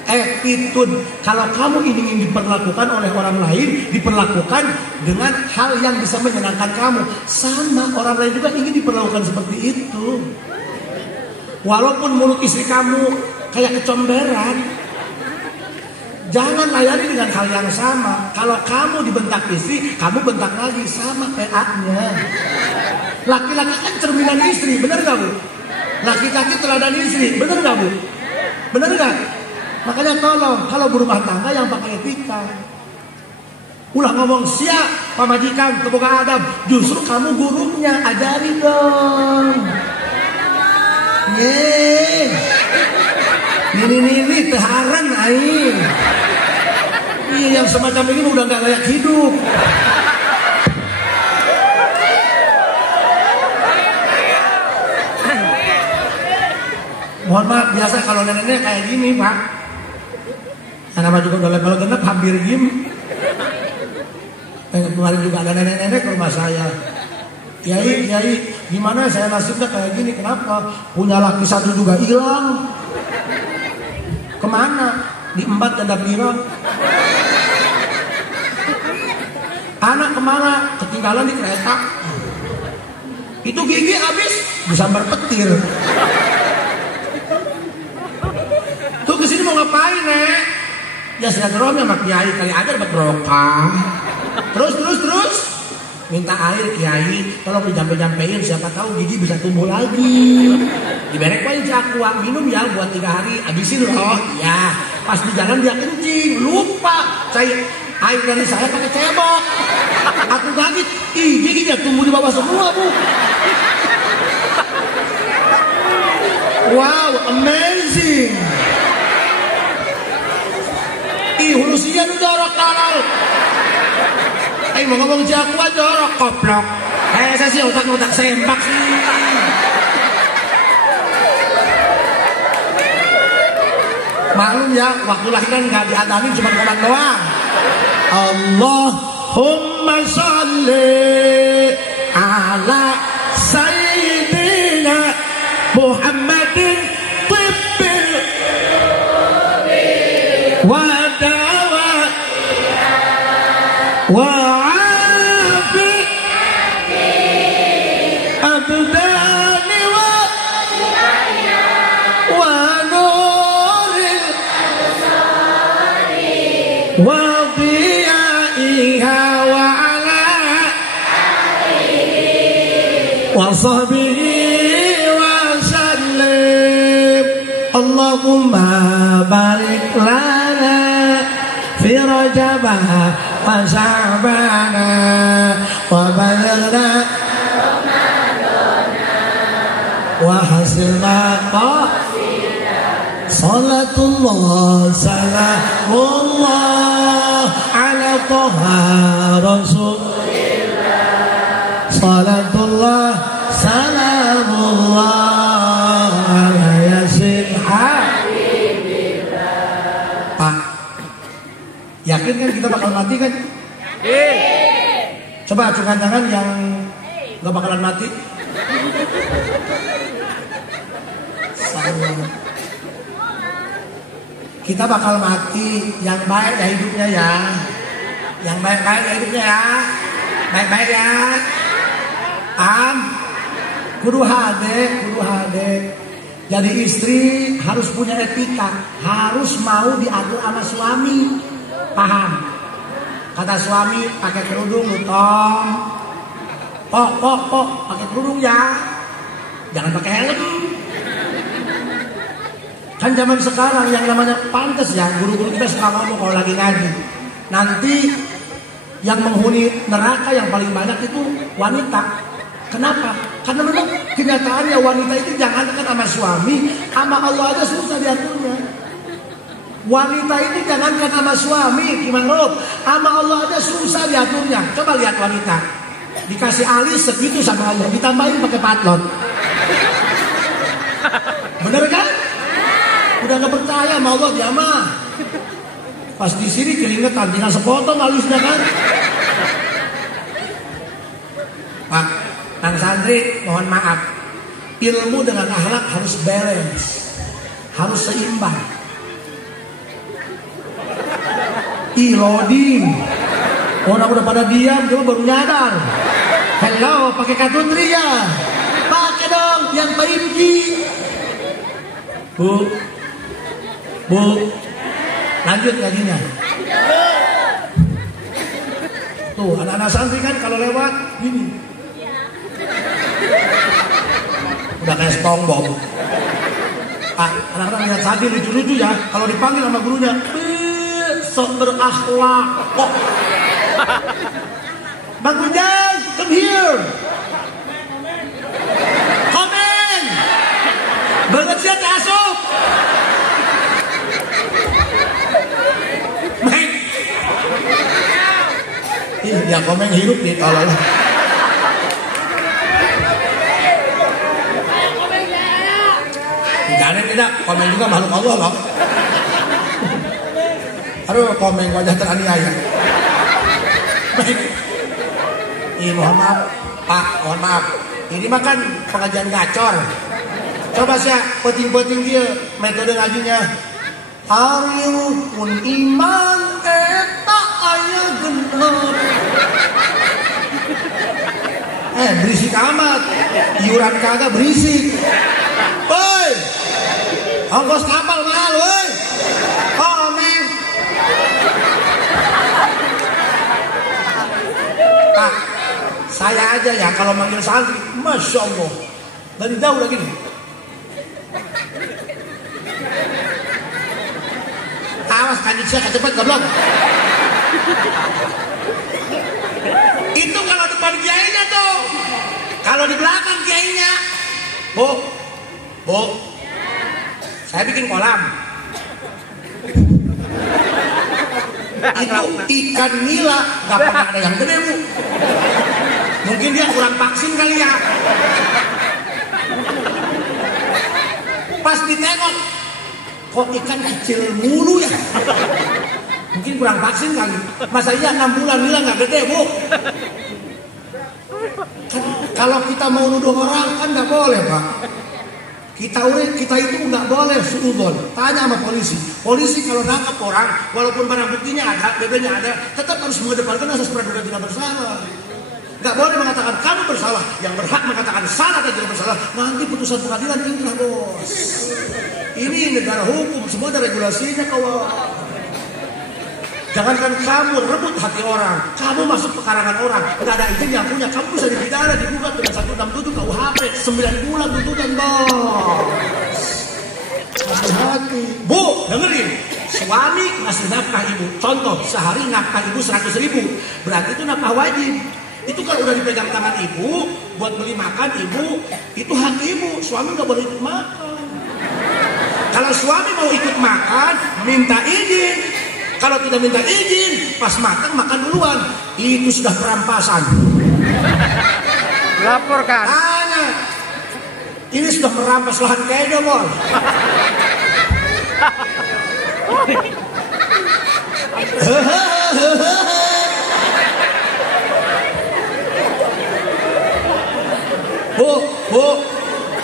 attitude. Kalau kamu ingin diperlakukan oleh orang lain, diperlakukan dengan hal yang bisa menyenangkan kamu. Sama orang lain juga ingin diperlakukan seperti itu. Walaupun mulut istri kamu kayak kecomberan, jangan layani dengan hal yang sama. Kalau kamu dibentak istri, kamu bentak lagi, sama PA-nya. Laki-laki kan cerminan istri, benar gak Bu? Laki-laki teladan istri, benar gak Bu? Benar gak? Makanya tolong, kalau berumah tangga yang pakai etika. Ulah ngomong siap, pamajikan, teboga adab. Justru kamu gurunya, ajari dong. Yeay. Ini teharan aing. Iya, yang semacam ini udah gak layak hidup. Mohon maaf, biasa kalau nenek-nenek kayak gini Pak. Karena juga udah level genep hampir gim. Kemarin juga ada nenek-nenek ke rumah saya. Kiai, gimana saya nasibnya kayak gini? Kenapa? Punya laki satu juga hilang. Kemana? Diembat ke dapira. Anak kemana? Ketinggalan di kereta. Itu gigi habis disambar petir. Tuh kesini mau ngapain Nek? Ya silaturahmi sama Kiai, kali aja dapat berkah. Terus minta air Kiai, tolong dijampe-jampein, siapa tahu gigi bisa tumbuh lagi. Diberek wae Aqua, minum ya buat 3 hari, habisin loh. Ya, pas di jalan dia kencing, lupa saya air dari saya pakai cebok. Aku kaget, giginya tumbuh di bawah semua Bu. Wow, amazing. Hulusinya lu jorok kalal. Mau ngomong Aqua jorok koplok. Saya sih otak-otak sempak sih. Maklum ya, waktu lahiran gak diadanin, cuma komat doang. Allahumma sholli ala sayyidina Muhammadin tibbil wa wa'afi abdani wa nuril wa dhiyaiha wa ala wa sahbihi wa sallim. Allahumma barik lana fi rajabah wa sya'bana wa balaghna wa hasilna salatullah salamullah ala toha rasulillah salatullah salamullah ala yasin habibillah. Pak, yakin kan kita bakal mati kan? Coba acungkan tangan yang gak bakalan mati. Kita bakal mati. Yang baik ya hidupnya ya. Yang baik-baik ya hidupnya ya. Baik-baik ya. Kudu hade. Jadi istri harus punya etika, harus mau diatur sama suami. Paham? Kata suami pakai kerudung lutom. Pok, pakai kerudung ya. Jangan pakai helm. Kan zaman sekarang yang namanya pantas ya, guru-guru kita suka ngomong kalau lagi ngaji. Nanti yang menghuni neraka yang paling banyak itu wanita. Kenapa? Karena memang kenyataannya wanita itu jangankan sama suami, sama Allah aja susah diaturnya. Wanita itu jangankan sama suami, gimana Rob? Sama Allah aja susah diaturnya. Coba lihat wanita, dikasih alis segitu sama Allah, ditambahin pakai patlon. Bener kan? Udah gak percaya sama Allah dia mah. Pas di sini keringetan, tinggal sepotong alisnya kan. Pak, Kang Santri, mohon maaf. Ilmu dengan akhlak harus balance, harus seimbang. Loading. Orang udah pada diam, cuma baru nyadar. Hello, pakai katutri ya? Pakai dong, yang 5G. Bu, lanjut ngajinya. Tuh, anak-anak santri kan kalau lewat gini. Udah kayak SpongeBob. Anak-anak lihat santri lucu-lucu ya. Kalau dipanggil sama gurunya, sok berakhlak. Kok? Bang Ujang, come here. Komen. Banget sih asup. Ya komen hidup nih kalau tidak komen juga makhluk Allah loh. Aduh, komen wajah teraniaya. Baik. Mohon maaf Pak, mohon maaf. Ini mah kan pengajian gacor. Coba saya penting-penting dia metode ngajinya. Ariu pun iman eta aya genep. Berisik amat. Iuran kagak berisik. Woi, ongkos kapal mahal woi. Komen. Pak, saya aja ya kalau manggil santri, Masya Allah, dari jauh lagi nih. Awas kanjik saya kecepet goblok. Itu kalau depan kiainya tuh. Kalau di belakang kiainya, Bu, saya bikin kolam. Itu ikan nila, gak pernah ada yang gede Bu. Mungkin dia kurang vaksin kali ya. Pas ditengok, kok ikan kecil mulu ya. Mungkin kurang vaksin kali. Masa iya 6 bulan nila gak gede Bu. Kan, kalau kita mau nuduh orang kan gak boleh Pak. Kita itu nggak boleh suudzon. Tanya sama polisi. Polisi kalau nangkap orang, walaupun barang buktinya ada, BB-nya ada, tetap harus mengedepankan asas praduga tidak bersalah. Nggak boleh mengatakan kamu bersalah. Yang berhak mengatakan salah dan tidak bersalah. Nanti putusan pengadilan inkrah bos. Ini negara hukum, semua ada regulasinya kawan. Jangankan kamu rebut hati orang, kamu masuk pekarangan orang, nggak ada izin yang punya, kamu bisa dipidana digugat dengan 167 KUHP, 9 bulan tuntutan bos. Hati-hati, Bu, dengerin. Suami ngasih nafkah ibu, contoh sehari nafkah ibu 100.000, berarti itu nafkah wajib. Itu kalau udah dipegang tangan ibu buat beli makan ibu, itu hak ibu. Suami nggak boleh ikut makan. Kalau suami mau ikut makan, minta izin. Kalau tidak minta izin, pas makan duluan. Itu sudah perampasan. Laporkan. Tanya. Ini sudah merampas lahan kedo, bos.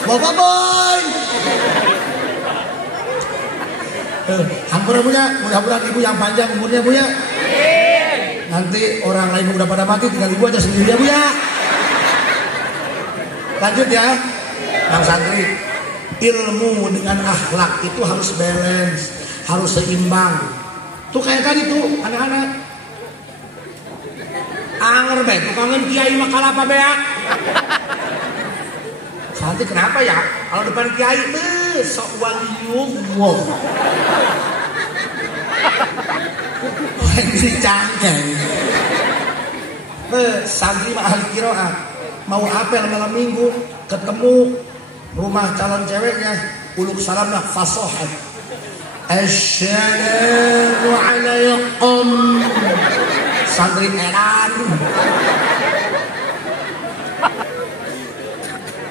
Bapak boy. Hampura Bu ya, mudah-mudahan Ibu yang panjang umurnya Bu ya. Nanti orang lain udah pada mati, tinggal Ibu aja sendiri ya Bu ya. Lanjut ya, Bang Santri. Ilmu dengan akhlak itu harus balance, harus seimbang. Tuh kayak tadi tuh anak-anak. Anger be, kangen kiai mah kalapa beak. Santri kenapa ya? Kalau depan kiai sok waliyullah. Si cangkeng. Santri mah ahli qiraat. Mau apel malam minggu, ketemu rumah calon ceweknya, uluk salamnya fasohat. Assalamualaikum. Santri edan.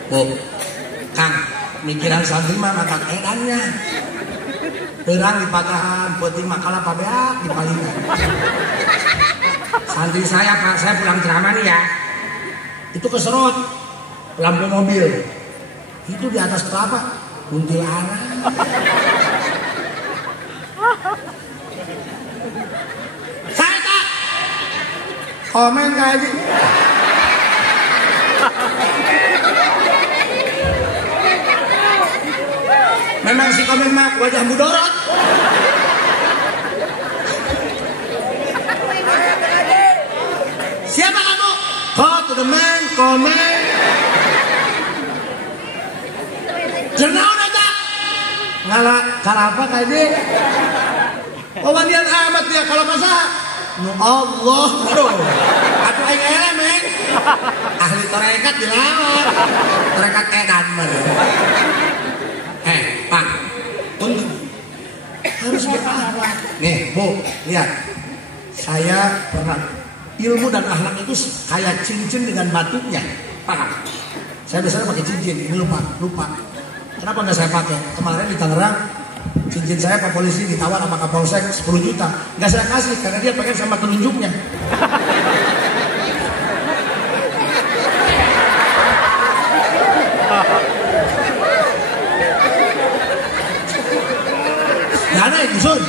Bu, Kang, mikiran santri mah matak edannya. Terang di pagahan, peuting makalah pabeak di palingan. Santri saya Pak, saya pulang ceramah nih ya. Itu keserot lampu mobil. Itu di atas kelapa kuntilanak. Saya tak komen kayak gitu. Memang si komen mah wajah mudorot. Siapa kamu? Kok tuh demen komen. Jernaun aja. Ngalah kalapa kaji. Wawanian amat dia kalau masa. Nu Allah. Aduh. Atuh aing elemen. Ahli tarekat dilawan. Tarekat edan mah. Pak, untuk harus berakhlak. Nih, Bu, lihat. Saya pernah ilmu dan akhlak itu kayak cincin dengan batunya. Paham? Saya biasanya pakai cincin, ini lupa. Kenapa nggak saya pakai? Kemarin di Tangerang, cincin saya Pak Polisi ditawar sama Kapolsek 10 juta. Nggak saya kasih karena dia pengen sama telunjuknya. Ada itu Sun.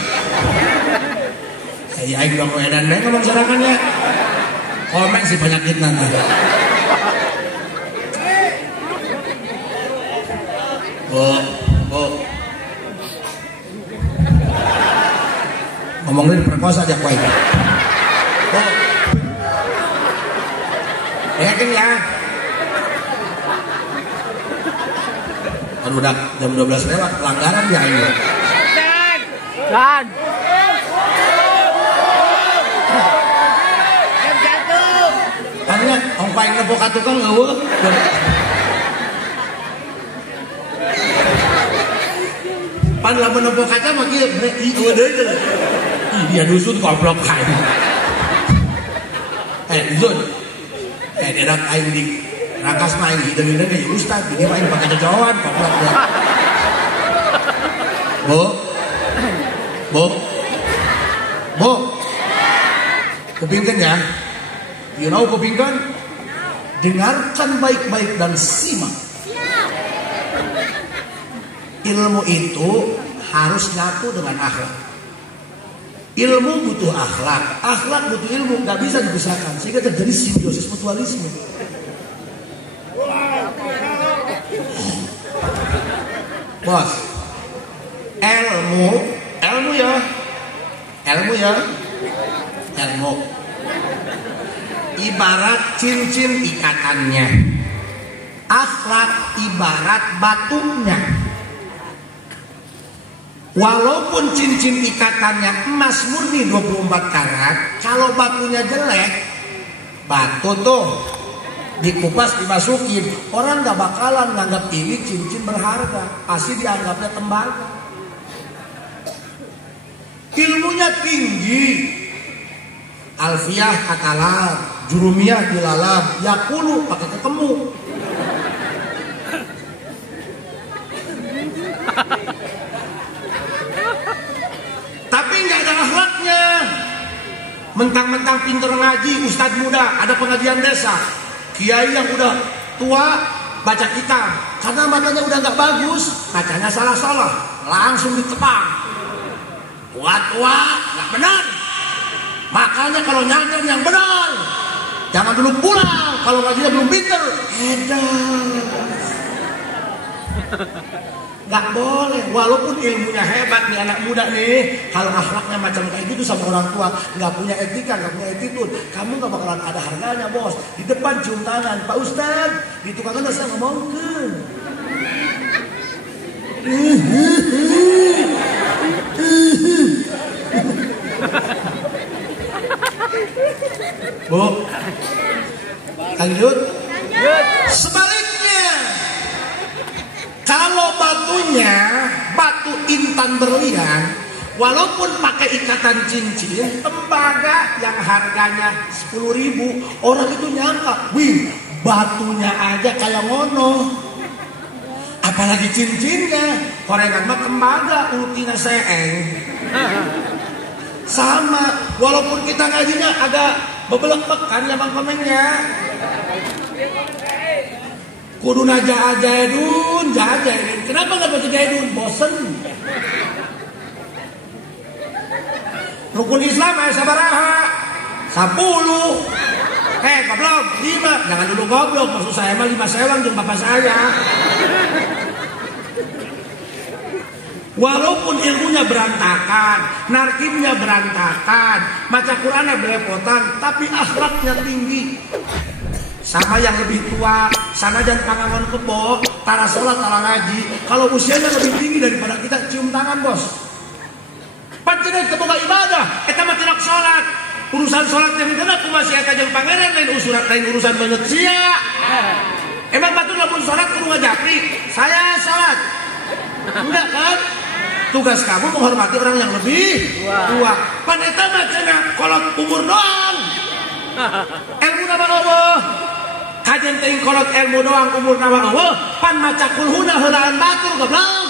Ya aing dong edan bae ngomong sorangannya. Komeng sih penyakit nanti. Bu. Ngomongin perkosa aja kowe. Bu. Yakin ya? Kan udah jam 12 lewat, pelanggaran dia ini. Dan Hanya ongpaing nepok ka tukang eueuh. Pan lamun nepok kaca mah kieu eueuh deui teh. Ih dia dusun goblok kae. Zun. Dedak aing di rakas mah aing hideung-hideung ge ustaz, di mah aing pakai jawaban goblok. Bu, kupingkan ya. You know kupingkan? Dengarkan baik-baik dan simak. Ilmu itu harus nyatu dengan akhlak. Ilmu butuh akhlak, akhlak butuh ilmu, nggak bisa dipisahkan sehingga terjadi simbiosis mutualisme. Bos, ilmu ibarat cincin ikatannya, akhlak ibarat batunya. Walaupun cincin ikatannya emas murni 24 karat, kalau batunya jelek, batu tuh dikupas dimasukin, orang gak bakalan nganggap ini cincin berharga, pasti dianggapnya tembaga. Ilmunya tinggi, alfiah katalam, jurumiyah dilalam, yakulu pakai ketemu. Tapi nggak ada akhlaknya. Mentang-mentang pintar ngaji, ustadz muda, ada pengajian desa, kiai yang udah tua baca kitab, karena matanya udah nggak bagus, bacanya salah-salah, langsung ditepang. tua-tua nggak benar. Makanya kalau nyadar yang benar, jangan dulu pulang kalau ngajinya belum pinter. Nggak boleh, walaupun ilmunya hebat nih anak muda nih, kalau akhlaknya macam kayak gitu sama orang tua, nggak punya etika, nggak punya attitude, kamu nggak bakalan ada harganya bos. Di depan cium tangan, Pak Ustadz, gitu kan saya ngomongkan. Bu, lanjut. Sebaliknya, kalau batunya batu intan berlian, walaupun pakai ikatan cincin, tembaga yang harganya 10.000, orang itu nyangka, wih, batunya aja kayak ngono, apalagi cincinnya. Korengan mah tembaga, ultina seeng. Sama, walaupun kita ngajinya agak bebelek kan ya bang komennya. Kudu jahajaidun. Kenapa nggak baca jahajaidun? Bosen. Rukun Islam ayat sabaraha 10. Goblok 5. Jangan dulu goblok. Maksud saya mah 5 sewang jeung bapak saya. Walaupun ilmunya berantakan, narkibnya berantakan, baca Qurannya belepotan, tapi akhlaknya tinggi. Sama yang lebih tua, sana dan pangangon kebo, tara sholat, tara ngaji. Kalau usianya lebih tinggi daripada kita, cium tangan bos. Panjenengan teu boga ibadah, eta mah tidak sholat. Urusan sholat yang kena masih eta jeung pangeran, lain urusan manusia. Emang batu lamun sholat kudu ngajapri, saya sholat. Enggak kan? Tugas kamu menghormati orang yang lebih tua. Pan eta mah cenah kolot umur doang. Ilmu nama Allah. Kajen teuing kolot ilmu doang umur nama Allah. Pan maca kulhuna heulaan batur goblok.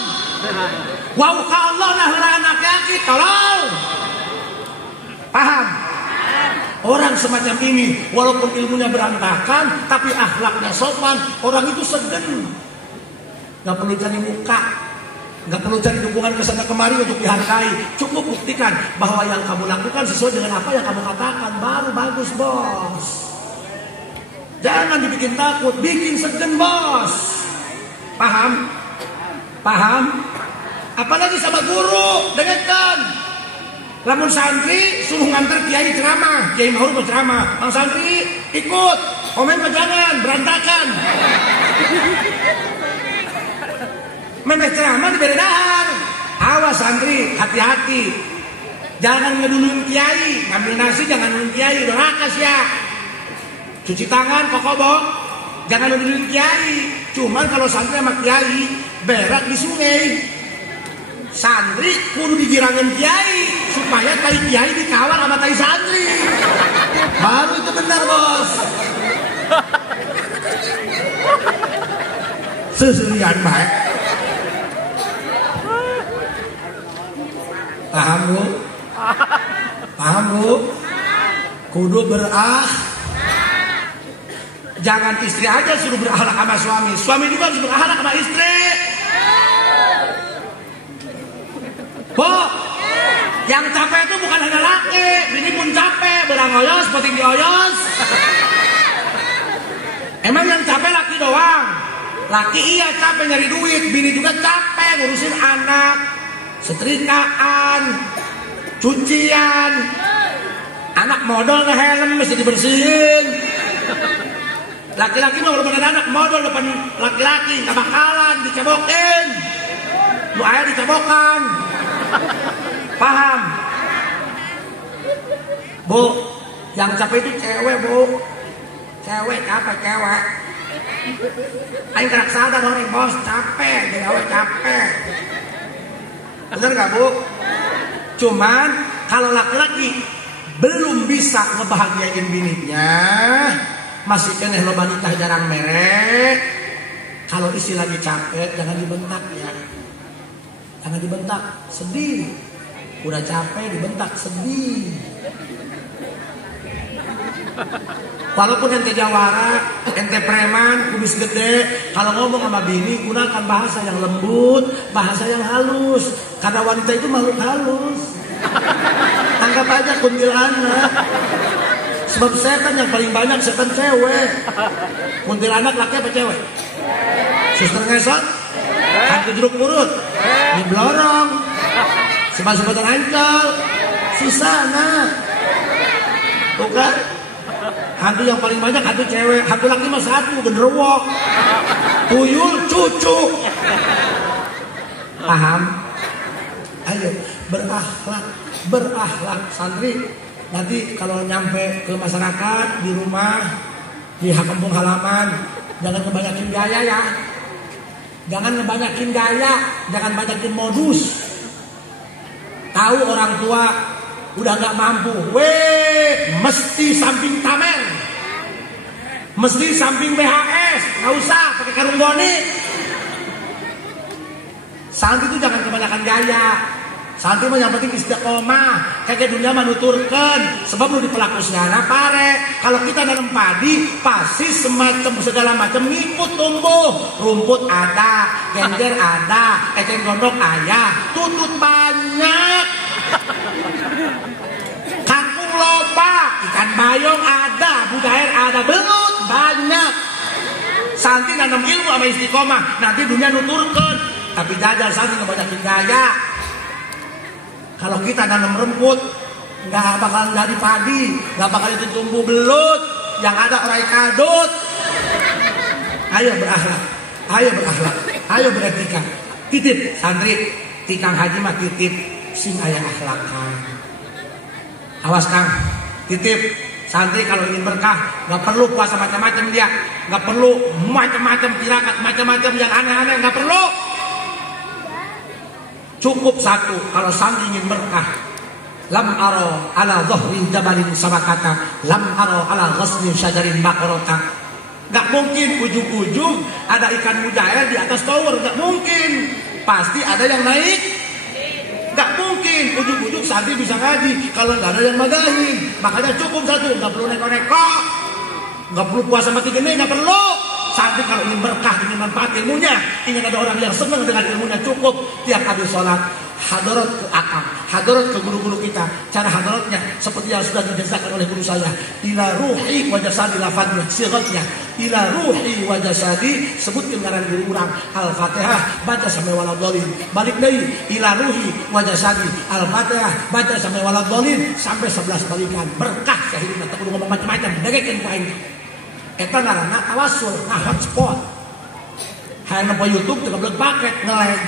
Wau ka Allah nah heulaan aki-aki tolong. Paham? Orang semacam ini walaupun ilmunya berantakan tapi akhlaknya sopan, orang itu segen. Gak perlu cari muka, gak perlu cari dukungan kesana kemari untuk dihargai. Cukup buktikan bahwa yang kamu lakukan sesuai dengan apa yang kamu katakan, baru bagus bos. Jangan dibikin takut, bikin segen bos. Paham? Paham? Apalagi sama guru, dengarkan. Lamun santri suruh nganter kiai ceramah, kiai mahur berceramah, bang santri ikut, komen jangan berantakan. Memeh ceramah diberi dahar. Awas santri, hati-hati. Jangan ngeduluin kiai, ngambil nasi jangan ngeduluin kiai, doraka ya. Cuci tangan kokobok, jangan ngeduluin kiai. Cuman kalau santri sama kiai berak di sungai. Santri kudu digirangin kiai supaya tai kiai dikawal sama tai santri. Baru itu benar bos. Seserian baik. Paham bu? Paham bu? Kudu jangan istri aja suruh berakhlak sama suami. Suami juga harus berakhlak sama istri. Bu, yang capek itu bukan hanya laki, bini pun capek, berang oyos, penting dioyos. Emang yang capek laki doang? Laki iya capek nyari duit, bini juga capek ngurusin anak, setrikaan, cucian, anak modal ke helm mesti dibersihin. Laki-laki mau depan anak modal depan laki-laki, gak bakalan dicebokin, lu ayah dicebokan. Paham? Bu, yang capek itu cewek bu. Cewek capek cewek. Aing gerak sadar orang bos capek, cewek capek. Bener gak bu? Cuman kalau laki-laki belum bisa ngebahagiain bininya, masih keneh lo wanita jarang merek. Kalau istri lagi capek jangan dibentak ya. Jangan dibentak, sedih. Udah capek dibentak, sedih. Walaupun ente jawara, ente preman, kubis gede, kalau ngomong sama bini gunakan bahasa yang lembut, bahasa yang halus. Karena wanita itu makhluk halus. anggap aja kuntilanak. Sebab setan yang paling banyak setan cewek. Kuntilanak laki apa cewek? Suster ngesot, hantu jeruk purut, mie blorong, sebat-sebatan ancol, sisana. Bukan? Hantu yang paling banyak hantu cewek, hantu laki mah satu, genderwo, tuyul, cucu. Paham? Ayo berakhlak santri. Nanti kalau nyampe ke masyarakat, di rumah, di kampung halaman, jangan kebanyakin gaya ya. Jangan kebanyakin gaya, jangan banyakin modus. Tahu orang tua udah gak mampu, mesti samping tamer, mesti samping BHS, gak usah pakai karung goni. Santri itu jangan kebanyakan gaya. Santri mah yang penting istiqomah. Kayak dunia mah nuturkeun, sebab lu di pelaku siana pare. Kalau kita nanam padi, pasti semacam segala macam ngikut tumbuh. Rumput ada, genjer ada, eceng gondok ayah, tutut banyak. Kangkung loba, ikan bayong ada, budaer ada, belut banyak. Santri nanam ilmu sama istiqomah, nanti dunia nuturkeun. Tapi jajal santri ngebanyakin gaya. Kalau kita nanam rumput, nggak bakal jadi padi, nggak bakal itu tumbuh belut, yang ada orai kadut. Ayo berakhlak, ayo beretika. Titip santri, tikang haji mah titip, sing aya akhlakan. Awas Kang, titip santri kalau ingin berkah, nggak perlu puasa macam-macam dia, nggak perlu macam-macam tirakat, macam-macam yang aneh-aneh, nggak perlu. Cukup satu, kalau santri ingin berkah. Lam aro ala dhahri jabalin sabakata, lam aro ala ghasni syajarin bakorota. Gak mungkin ujung-ujung ada ikan mujair di atas tower, gak mungkin. Pasti ada yang naik. Gak mungkin ujung-ujung santri bisa ngaji kalau gak ada yang magahin. Makanya cukup satu, gak perlu neko-neko, gak perlu puasa mati gede, gak perlu. Santri kalau ingin berkah, ingin manfaat ilmunya, ingin ada orang yang senang dengan ilmunya, cukup tiap habis sholat hadarat ke akam, hadarat ke guru-guru kita. Cara hadaratnya seperti yang sudah dijelaskan oleh guru saya. Ila ruhi wa jasadi lafadnya, sigatnya. Ila ruhi wa jasadi, sebutkan ngaran guru orang. Al-Fatihah baca sampai waladhdallin. Balik deui ila ruhi wa jasadi. Al-Fatihah baca sampai waladhdallin sampai 11 balikan. Berkah sahirina, tak kudu ngomong macam-macam, dagekeun ku aing. Eta ngaranna tawassul, hotspot. Hayang nempo YouTube teu beleg paket ngelag.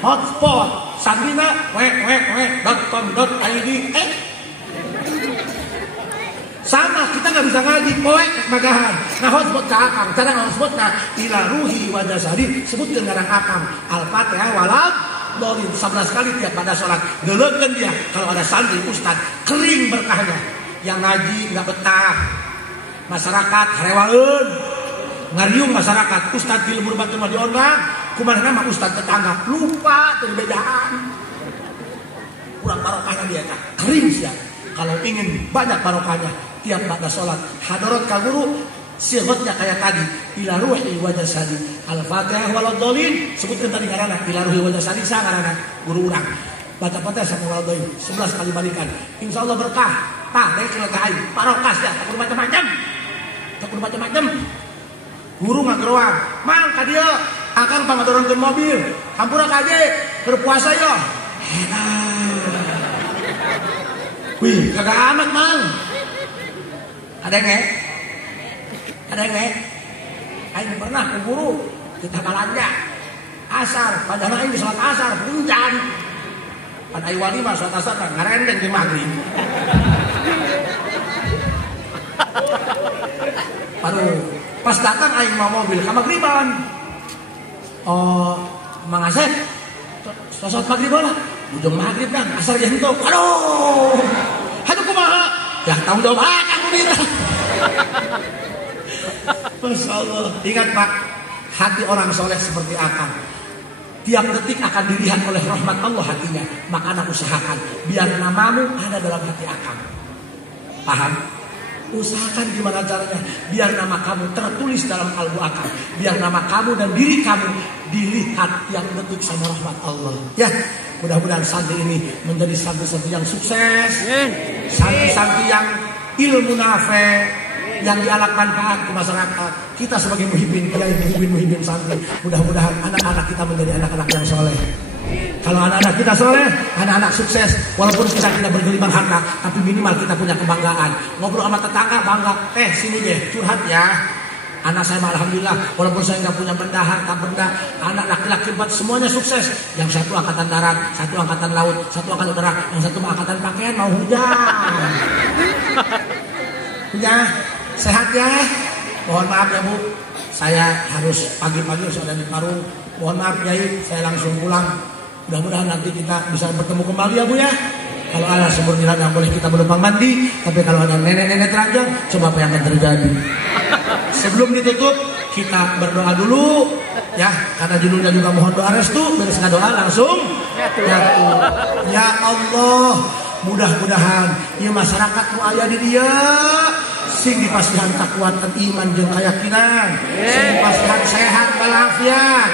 Hotspot, santrina .com.id. Sama, kita nggak bisa ngaji, poek magahan. Nah hotspot ka akang, cara hotspot na ila ruhi wa jasadi, sebutkeun ngaran akang. Al-Fatihah walad dolin 11 kali tiap pada sholat. Geuleugkeun dia kalau ada santri ustad kering berkahnya. Yang ngaji nggak betah. Masyarakat harewaeun, ngariung masyarakat. Ustad di lembur batu mah diondang, kumaha nama ustad tetangga lupa teu bedaan. Kurang barokahnya dia tah. Kering sia. Kalau ingin banyak barokahnya tiap pada salat hadarat ka guru, sigatnya kayak tadi, ila ruhi wa jasadi. Al-Fatihah waladhdallin, sebutkeun tadi ngaranna ila ruhi wa jasadi sa ngaranna guru urang. Baca Fatihah sampai waladhdallin 11 kali balikan. Insyaallah berkah. Tah, dari celaka aing, barokah sia, tak kudu macam-macam. Tak kudu macam-macam. Guru ngageroang, "Mang ka dieu, akang pangadorongkeun mobil. Hampura ka aje, keur puasa yo." Wih, kagak amat, Mang. Ada nge? Aing pernah ke guru, kita balanja. Asar, padahal aing salat asar, puncan. Pan ai wali mah salat asar ngarendeng di maghrib. Aduh, pas datang aing mau mobil ka maghriban. Oh, Mang Asep. Salat maghrib lah. Ujung maghrib kan, asar jentok. Aduh kumaha? Ya tanggung jawab akang kumaha. Masya Allah. Ingat Pak, hati orang soleh seperti akang. Tiap detik akan dilihat oleh rahmat Allah hatinya. Maka anak usahakan biar namamu ada dalam hati akang. Paham? Usahakan gimana caranya biar nama kamu tertulis dalam kalbu akang. Biar nama kamu dan diri kamu dilihat yang detik sama rahmat Allah. Ya, mudah-mudahan santri ini menjadi santri-santri yang sukses, santri-santri yang ilmu nafe, yang dialak manfaat ke masyarakat. Kita sebagai muhibbin kiai, muhibbin santri, mudah-mudahan anak-anak kita menjadi anak-anak yang soleh. Kalau anak-anak kita soleh, anak-anak sukses, walaupun kita tidak bergelimang harta, tapi minimal kita punya kebanggaan. Ngobrol sama tetangga bangga, sini deh curhat ya. Anak saya alhamdulillah, walaupun saya nggak punya benda harta benda, anak laki-laki empat semuanya sukses. Yang satu angkatan darat, satu angkatan laut, satu angkatan udara, yang satu angkatan pakaian mau hujan. Ya, sehat ya. Mohon maaf ya Bu, saya harus pagi-pagi harus ada di Parung. Mohon maaf Yai, saya langsung pulang. Mudah-mudahan nanti kita bisa bertemu kembali ya Bu ya. Kalau ada sumur yang boleh kita berlumpang mandi, tapi kalau ada nenek-nenek teranjang, coba apa yang akan terjadi? Sebelum ditutup, kita berdoa dulu ya, karena judulnya juga mohon doa restu. Bereskan doa langsung ya Allah, mudah-mudahan ya masyarakat mu aya di dia sing dipasihan takuatan iman jeung keyakinan, sing dipasihan sehat walafiat,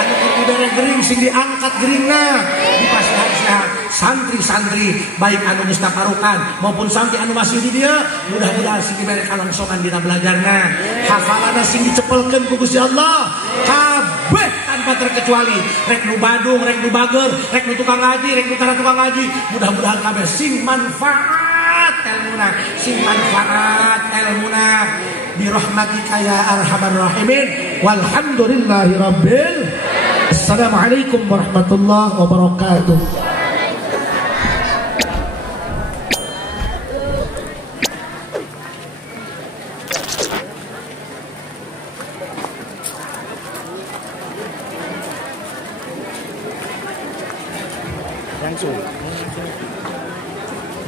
anu udara gering sing diangkat geringna dipasihan sehat. Santri-santri baik anu geus taparukan maupun santri anu masih di dia, mudah-mudahan sing dibere kalongsokan dina belajarna, hafalana sing dicepelkeun ku Gusti Allah kabeh tanpa terkecuali, rek nu Badung, rek nu Bager, rek nu tukang ngaji, rek nu tara tukang ngaji, mudah-mudahan kabeh sing manfaat ilmuna, sing manfaat ilmuna bi rahmatika ya arhamar rahimin. Walhamdulillahi rabbil. Assalamualaikum warahmatullahi wabarakatuh.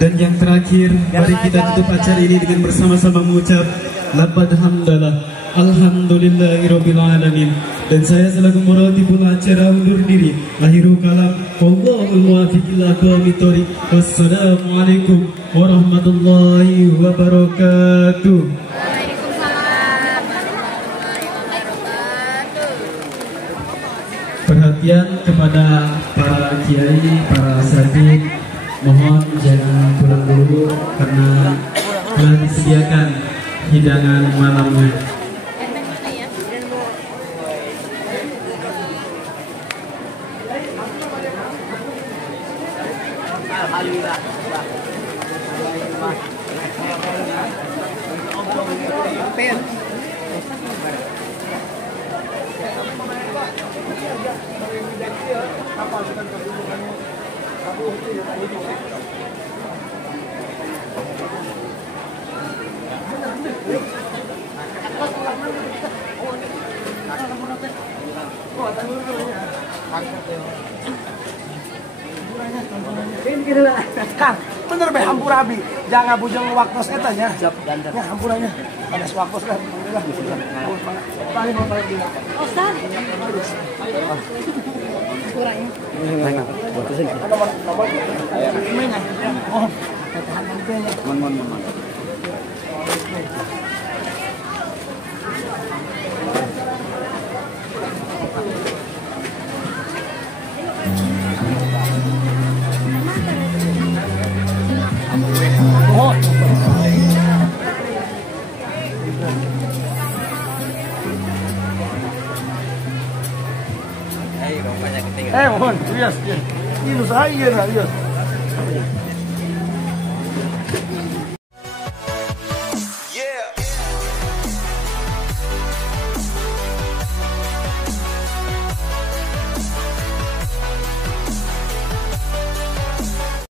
Dan yang terakhir, mari kita tutup acara ini dengan bersama-sama mengucap Labad hamdalah Alhamdulillahirabbil alamin. Dan saya selaku muratibul acara undur diri. Akhirul kalam, wallahul muwaffiq ila aqwamit thoriq. Wassalamualaikum warahmatullahi wabarakatuh. Waalaikumsalam warahmatullahi wabarakatuh. Perhatian kepada para kiai, para asatidz, mohon jangan pulang dulu karena telah disediakan hidangan malamnya. Kang, bener be hampurabi. Jangan bujang waktos eta nya. Ya hampurannya. Ada waktos kan. Alhamdulillah. Paling mau bilang. Ustaz. Kurangnya. Mohon, yes. Ini saya, yes.